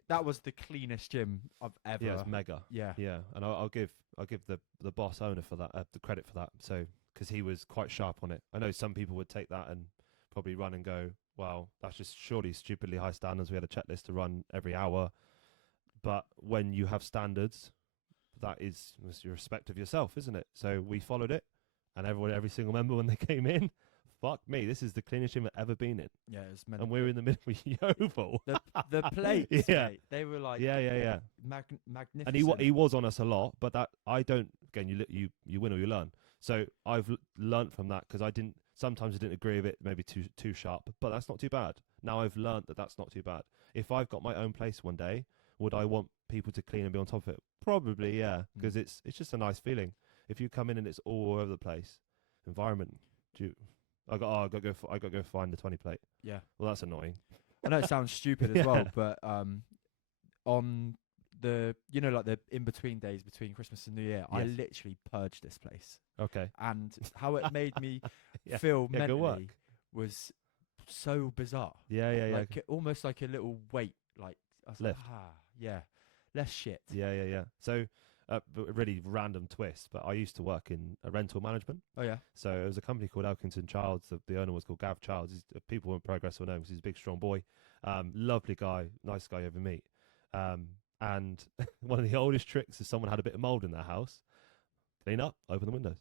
That was the cleanest gym I've ever. yeah, it's mega. Yeah. Yeah, and I'll give the boss owner for that the credit for that. So because he was quite sharp on it. I know some people would take that and probably run and go, "Wow, that's just surely stupidly high standards." We had a checklist to run every hour, but when you have standards, that is your respect of yourself, isn't it? So we followed it, and every single member when they came in, fuck me, this is the cleanest gym I've ever been in. Yeah, it's meant. And we're in the middle of Yeovil. The plates, Yeah. mate, they were like Yeah. magnificent. And he was on us a lot, but that I don't. Again, you win or you learn. So I've learnt from that because sometimes I didn't agree with it, maybe too sharp, but that's not too bad. Now I've learnt that that's not too bad. If I've got my own place one day, would I want people to clean and be on top of it? Probably, yeah, because it's just a nice feeling. If you come in and it's all over the place, environment. I got to go find the 20 plate. Yeah. Well, that's annoying. I know it sounds stupid as well, but on the like the in between days between Christmas and New Year, I Yes. literally purged this place, Okay. and how it made me Yeah. feel Yeah, good mentally work. was so bizarre. Yeah. Like almost like a little weight, like I was Lift. like, yeah, less shit. Yeah. So, a really random twist, but I used to work in a rental management. Oh yeah. So it was a company called Elkington Childs. The owner was called Gav Childs. People in Progress will know him because he's a big, strong boy. Lovely guy, nice guy you ever meet. And one of the oldest tricks is someone had a bit of mold in their house. Clean up, open the windows.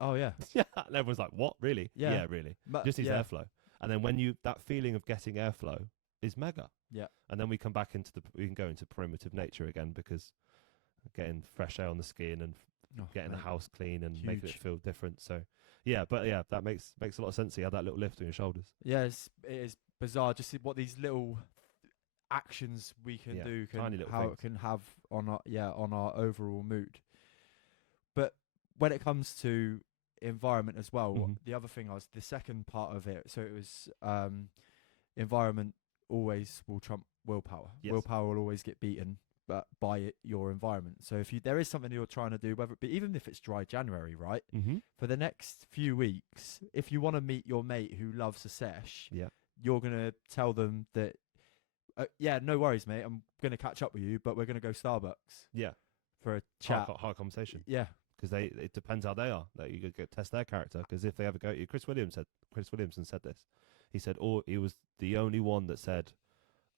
Oh yeah. Yeah, and everyone's like, "What? Really? Yeah. Really." But Just needs yeah. airflow. And then when that feeling of getting airflow is mega. Yeah. And then we come back we can go into primitive nature again because getting fresh air on the skin and getting the house clean and making it Huge. feel different. So Yeah, but yeah, that makes a lot of sense. You had that little lift on your shoulders. Yeah, it is bizarre. Just what these little actions we can Yeah, do, tiny little how things. it can have on our overall mood. But when it comes to environment as well, Mhm. the other thing the second part of it. So it was environment always will trump willpower. Yes. Willpower will always get beaten by your environment. So if there is something you're trying to do, whether it be even if it's dry January, right? Mm-hmm. For the next few weeks, if you want to meet your mate who loves a sesh, Yeah. you're gonna tell them that, yeah, no worries, mate. I'm gonna catch up with you, but we're gonna go Starbucks Yeah. for a chat. Hard conversation. Yeah, Because it depends how they are. That you could test their character. Because if they ever go, Chris Williamson said this. He said, he was the only one that said,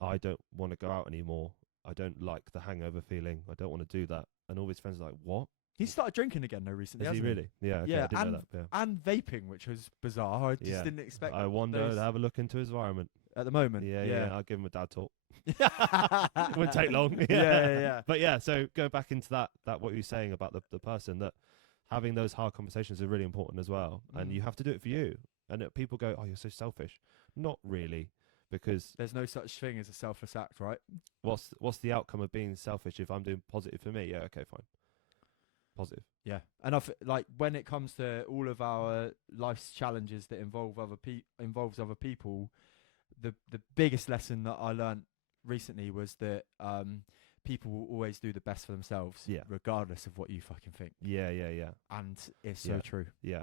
I don't want to go out anymore. I don't like the hangover feeling. I don't want to do that. And all his friends are like, what? he started drinking again though recently. Is he hasn't really? Yeah. Okay, Yeah, I didn't know that. Yeah. And vaping, which was bizarre. I just Yeah. didn't expect. I wonder those to have a look into his environment. at the moment. Yeah. I'll give him a dad talk. It Wouldn't take long. Yeah. But yeah, so go back into that what you were saying about the person, that having those hard conversations are really important as well. And you have to do it for you. And people go, oh, you're so selfish. Not really, because There's no such thing as a selfless act, right? what's the outcome of being selfish if I'm doing positive for me? Yeah, okay, fine. Positive. Yeah, and like when it comes to all of our life's challenges that involves other people, the biggest lesson that I learned recently was that people will always do the best for themselves, Yeah. regardless of what you fucking think. Yeah. And it's so Yeah. true. Yeah,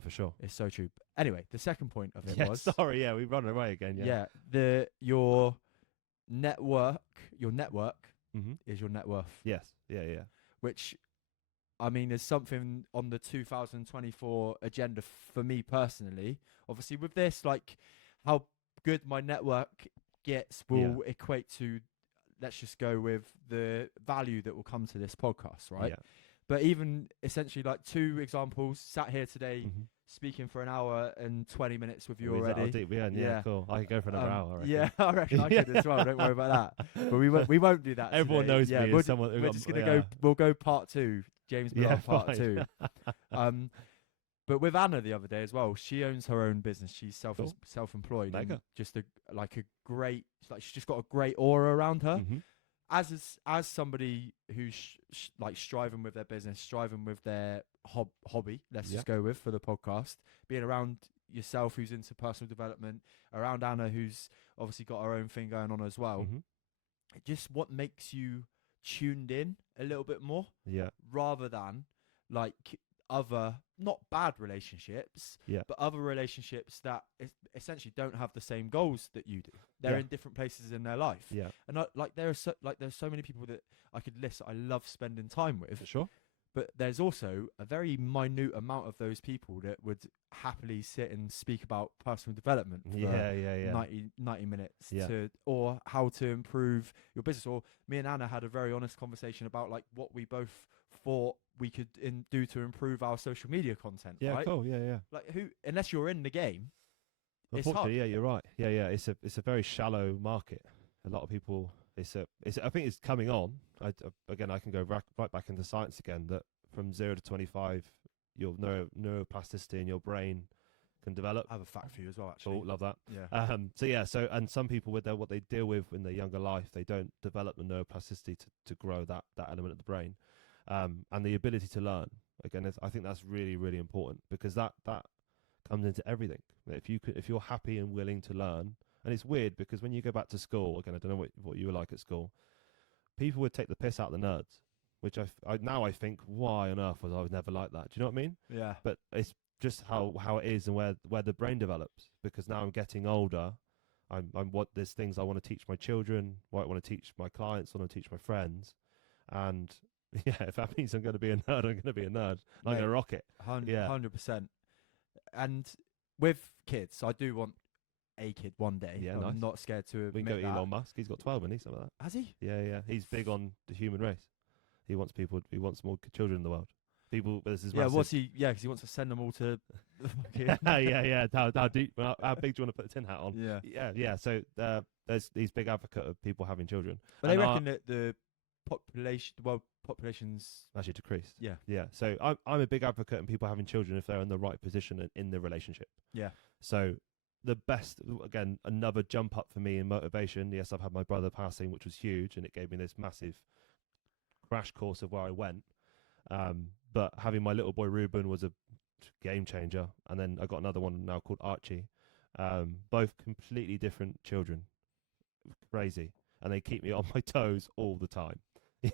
for sure. It's so true. Anyway, the second point of it Yeah, was sorry, yeah, we've run away again. Yeah. your network Mm-hmm. is your net worth, Yes. Yeah. which I mean is something on the 2024 agenda for me personally. Obviously, with this, like how good my network gets will equate to, let's just go with the value that will come to this podcast, right? Yeah. But even essentially, like 2 examples, sat here today Mm-hmm. speaking for an hour and 20 minutes with you Is that how already. deep we end? Yeah, Yeah. cool. I could go for another hour. I reckon. Yeah, I reckon I could as well. Don't worry about that. But we won't do that. Everyone today. knows yeah, me we're as someone who we're got- just gonna yeah. go. We'll go part 2. James Millard part fine. 2. But with Anna the other day as well, she owns her own business. She's Cool. self-employed. And Mega. just a great, like she's just got a great aura around her. Mhm. As somebody who's like striving with their business, striving with their hobby, let's just go with for the podcast, being around yourself who's into personal development, around Anna who's obviously got her own thing going on as well. Mhm. Just what makes you tuned in a little bit more Yeah. rather than like other not bad relationships, Yeah. but other relationships that essentially don't have the same goals that you do. They're Yeah. in different places in their life. Yeah. And there's so many people that I could list that I love spending time with, For sure. but there's also a very minute amount of those people that would happily sit and speak about personal development for Yeah. 90 minutes Yeah. or how to improve your business. Or me and Anna had a very honest conversation about like what we both thought we could do to improve our social media content. Yeah. right? Cool. Yeah. Like unless you're in the game, it's hard. Unfortunately, yeah, you're right. Yeah. It's a very shallow market. A lot of people. I think it's coming on. I can go right back into science again. That from 0 to 25, your neuroplasticity in your brain can develop. I have a fact for you as well, actually. Cool, love that. Yeah. And some people with what they deal with in their younger life, they don't develop the neuroplasticity to grow that element of the brain, and the ability to learn. Again, I think that's really, really important, because that comes into everything. If you're happy and willing to learn, and it's weird because when you go back to school, again, I don't know what you were like at school, people would take the piss out of the nerds, which I think, why on earth was I never like that? Do you know what I mean? Yeah. But it's just how it is and where the brain develops, because now I'm getting older. There's things I want to teach my children, what I want to teach my clients, what I want to teach my friends, and yeah, if that means I'm going to be a nerd, I'm going to be a nerd. I'm going to rock it. 100%. And with kids, I do want a kid one day. Yeah, I'm nice. not scared to We admit can go that. Elon Musk. He's got 12, and he's some of that. Has he? Yeah. He's big on the human race. He wants more children in the world. People, this is Yeah, massive. what's he? Yeah, because he wants to send them all to. yeah. How deep? How big do you want to put the tin hat on? Yeah. Yeah. So there's these big advocate of people having children. But they And reckon that the population's actually decreased. yeah. Yeah. So I'm a big advocate in people having children if they're in the right position and in the relationship. Yeah. So the best, again, another jump up for me in motivation. Yes, I've had my brother passing, which was huge, and it gave me this massive crash course of where I went. But having my little boy Ruben was a game changer, and then I got another one now called Archie. Both completely different children, crazy, and they keep me on my toes all the time.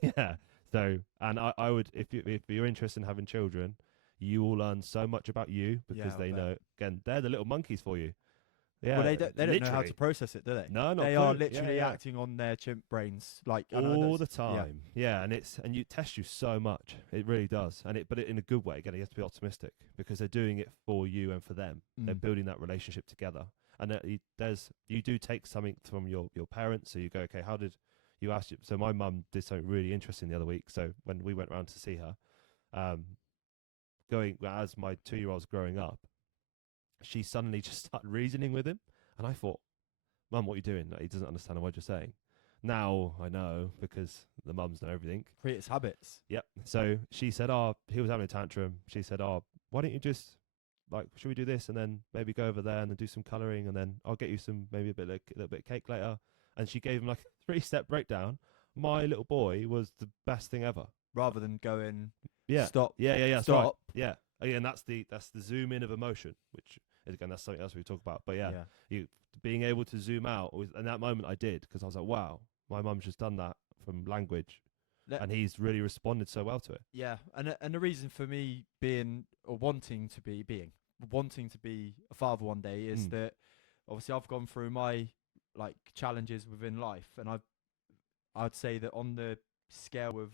Yeah. So, and I would, if you're interested in having children, you will learn so much about you because Yeah, I they bet. know, again, they're the little monkeys for you. Yeah. Well, they don't know how literally. to process it, do they? No, not They clue. are Yeah, literally yeah. acting on their chimp brains, like I know all those- the time. Yeah, and you test you so much. It really does, but in a good way. Again, you have to be optimistic because they're doing it for you and for them. They're Mm. building that relationship together, and you do take something from your parents. So you go, okay, how did you ask you? So my mum did something really interesting the other week. So when we went round to see her, going as my 2-year-old's growing up, she suddenly just started reasoning with him, and I thought, Mum, what are you doing? Like, he doesn't understand what you're saying. Now I know because the mums know everything. creates habits. Yep. So she said, he was having a tantrum. She said, why don't you just, like, should we do this and then maybe go over there and then do some colouring and then I'll get you some, maybe a little bit of cake later. And she gave him like a 3-step breakdown. My little boy was the best thing ever. Rather than going, Yeah. stop, Yeah. That's stop. right. Yeah. Again, that's the zoom in of emotion, which again, that's something else we talk about. But yeah. You being able to zoom out in that moment, I did because I was like, wow, my mum's just done that from language, and he's really responded so well to it. Yeah, and the reason for me being or wanting to be a father one day is that obviously I've gone through my like challenges within life, and I'd say that on the scale of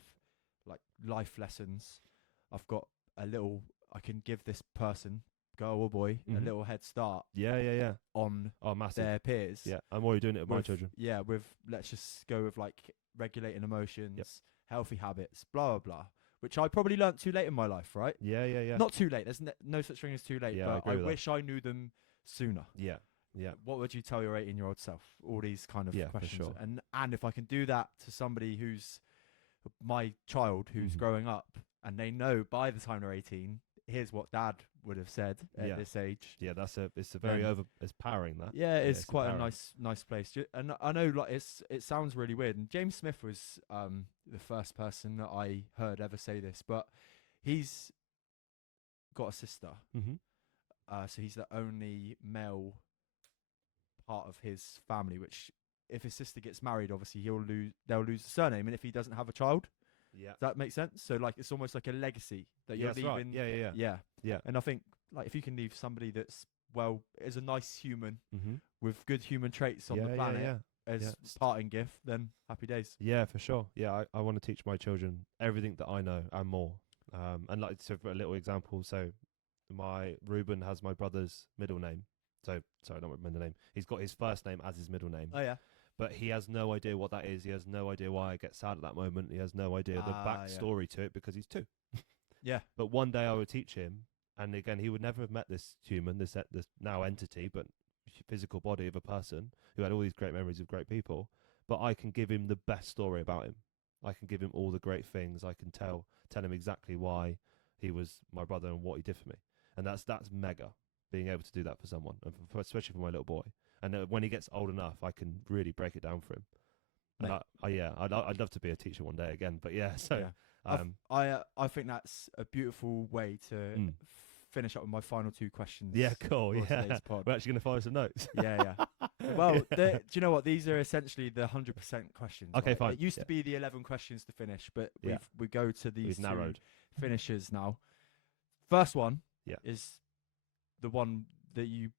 like life lessons, I've got a little. I can give this person, girl or boy, a little head start. Yeah. On massive. their peers. Yeah, I'm already doing it with my children. Yeah, let's just go with like regulating emotions, healthy habits, blah blah blah. Which I probably learnt too late in my life, right? Yeah. Not too late. There's no such thing as too late. Yeah, but I agree with that. wish I knew them sooner. Yeah. What would you tell your 18-year-old self? All these kind of For questions. sure. And if I can do that to somebody who's my child who's growing up, and they know by the time they're 18, here's what Dad would have said at this age. Yeah, it's a very it's powering that. Yeah, it's quite a empowering. nice place. And I know like it sounds really weird. And James Smith was the first person that I heard ever say this, but he's got a sister. So he's the only male part of his family, which if his sister gets married, obviously they'll lose the surname, and if he doesn't have a child, Yeah. does that make sense? So like it's almost like a legacy that you're That's right. leaving. Yeah. And I think like if you can leave somebody that's is a nice human Mm-hmm. with good human traits on the planet as parting gift, then happy days. Yeah, for sure. Yeah, I want to teach my children everything that I know and more. And like, so for a little example, so my Ruben has my brother's middle name. So sorry, not my middle name. He's got his first name as his middle name. Oh yeah. But he has no idea what that is. He has no idea why I get sad at that moment. He has no idea the backstory to it because he's 2. Yeah. But one day I would teach him, and again, he would never have met this human, this now entity, but physical body of a person who had all these great memories of great people. But I can give him the best story about him. I can give him all the great things. I can tell him exactly why he was my brother and what he did for me. And that's mega, being able to do that for someone, and especially for my little boy. And when he gets old enough, I can really break it down for him. And I'd love to be a teacher one day again. But yeah, so I think that's a beautiful way to finish up with my final 2 questions. Yeah, cool. for Yeah, today's pod. we're actually going to follow some notes. Yeah. Well, do you know what? These are essentially the 100% questions. Okay, right? fine. It used to be the 11 questions to finish, but Yeah. we go to these We've narrowed. 2 finishers now. First one Yeah. is the one that you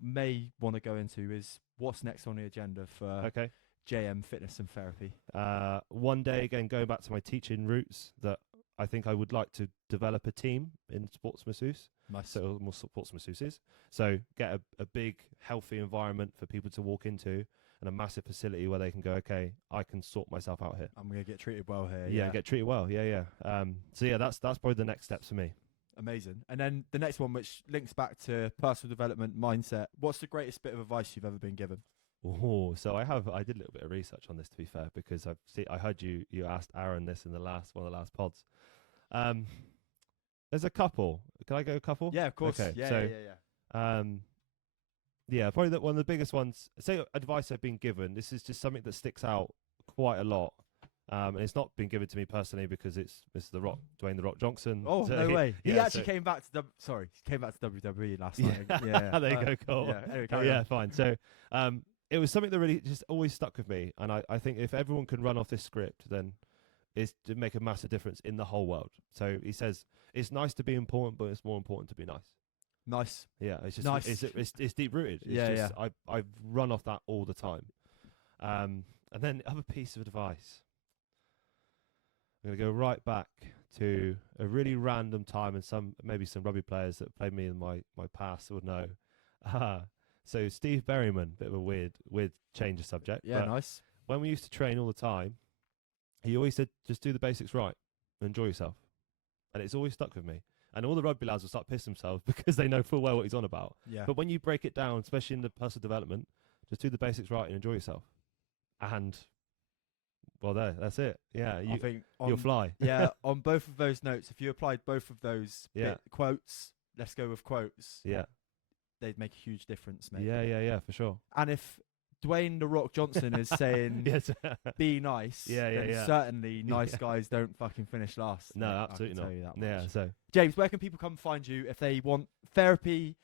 may want to go into is what's next on the agenda for Okay. JM Fitness and Therapy. One day, again, going back to my teaching roots, that I think I would like to develop a team in sports masseuse. Nice. So more sports masseuses. So get a big, healthy environment for people to walk into, and a massive facility where they can go, okay, I can sort myself out here. I'm going to get treated well here. Yeah, get treated well. Yeah. So yeah, that's probably the next steps for me. Amazing. And then the next one, which links back to personal development mindset. What's the greatest bit of advice you've ever been given? Oh, so I did a little bit of research on this, to be fair, because I heard you asked Aaron this in one of the last pods. There's a couple. Can I go a couple? Yeah, of course. Okay, Yeah, so, yeah. yeah, probably one of the biggest ones. Say advice I've been given. This is just something that sticks out quite a lot. And it's not been given to me personally because it's Mr. The Rock, Dwayne The Rock Johnson. Oh, So no way. He yeah, actually came back to WWE last night. Yeah. There you go, cool. Yeah, anyway, Oh, carry yeah, on. fine. So it was something that really just always stuck with me. And I think if everyone can run off this script, then it's to make a massive difference in the whole world. So he says, it's nice to be important, but it's more important to be nice. Nice. Yeah, it's just Nice. It's deep rooted. Yeah. I run off that all the time. And then the other piece of advice, I'm going to go right back to a really random time, and maybe some rugby players that played me in my past would know. So Steve Berryman, bit of a weird change of subject. Yeah, but nice. when we used to train all the time, he always said, just do the basics right and enjoy yourself. And it's always stuck with me. And all the rugby lads will start pissing themselves because they know full well what he's on about. Yeah. But when you break it down, especially in the personal development, just do the basics right and enjoy yourself. And, well, that's it. Yeah, I think you'll fly. Yeah, on both of those notes, if you applied both of those Yeah. quotes, let's go with quotes, Yeah. they'd make a huge difference, mate. Yeah, for sure. And if Dwayne The Rock Johnson is saying Yes. be nice, then certainly nice guys don't fucking finish last. No, mate. I absolutely can not. tell you that Yeah, much. so James, where can people come find you if they want therapy,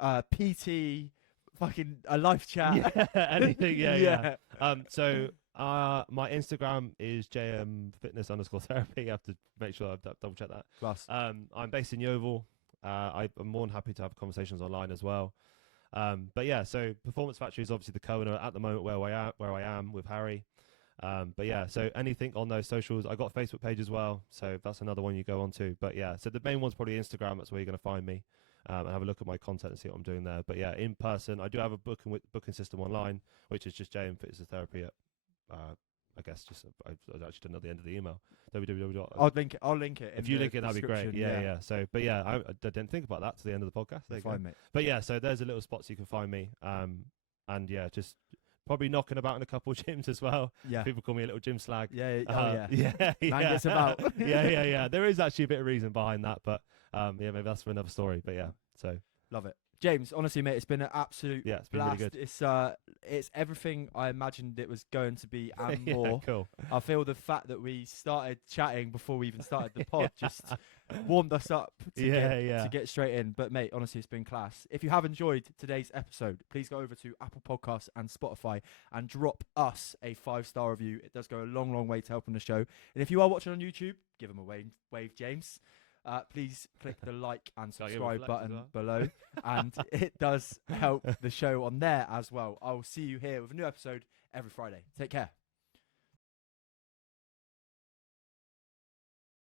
PT, fucking a life chat? anything. Yeah. So my Instagram is jmfitness_therapy. I have to make sure I double check that. Plus, I'm based in Yeovil. I'm more than happy to have conversations online as well. But yeah, so Performance Factory is obviously the co-owner at the moment where I am with Harry. But yeah, so anything on those socials. I got a Facebook page as well, so that's another one you go on to. But yeah, so the main one's probably Instagram. That's where you're going to find me and have a look at my content and see what I'm doing there. But yeah, in person, I do have a booking system online, which is just JM Fitness Therapy at I guess just I actually didn't know the end of the email. www. I'll link it. If you link it, that'd be great. description, Yeah. So, but yeah, I didn't think about that to the end of the podcast. There you go. Fine, mate. But yeah, so there's a little spots you can find me. And yeah, just probably knocking about in a couple of gyms as well. Yeah. People call me a little gym slag. Yeah. Yeah. Man gets about. yeah. There is actually a bit of reason behind that, but yeah, maybe that's for another story. But yeah, so Love it. James, honestly, mate, it's been an absolute yeah, it's been blast. really good. It's everything I imagined it was going to be and Yeah, more. cool. I feel the fact that we started chatting before we even started the pod just warmed us up to get straight in. But mate, honestly, it's been class. If you have enjoyed today's episode, please go over to Apple Podcasts and Spotify and drop us a 5-star review. It does go a long, long way to helping the show. And if you are watching on YouTube, give them a wave, James. Please click the like and subscribe button below, and it does help the show on there as well. I will see you here with a new episode every Friday. Take care.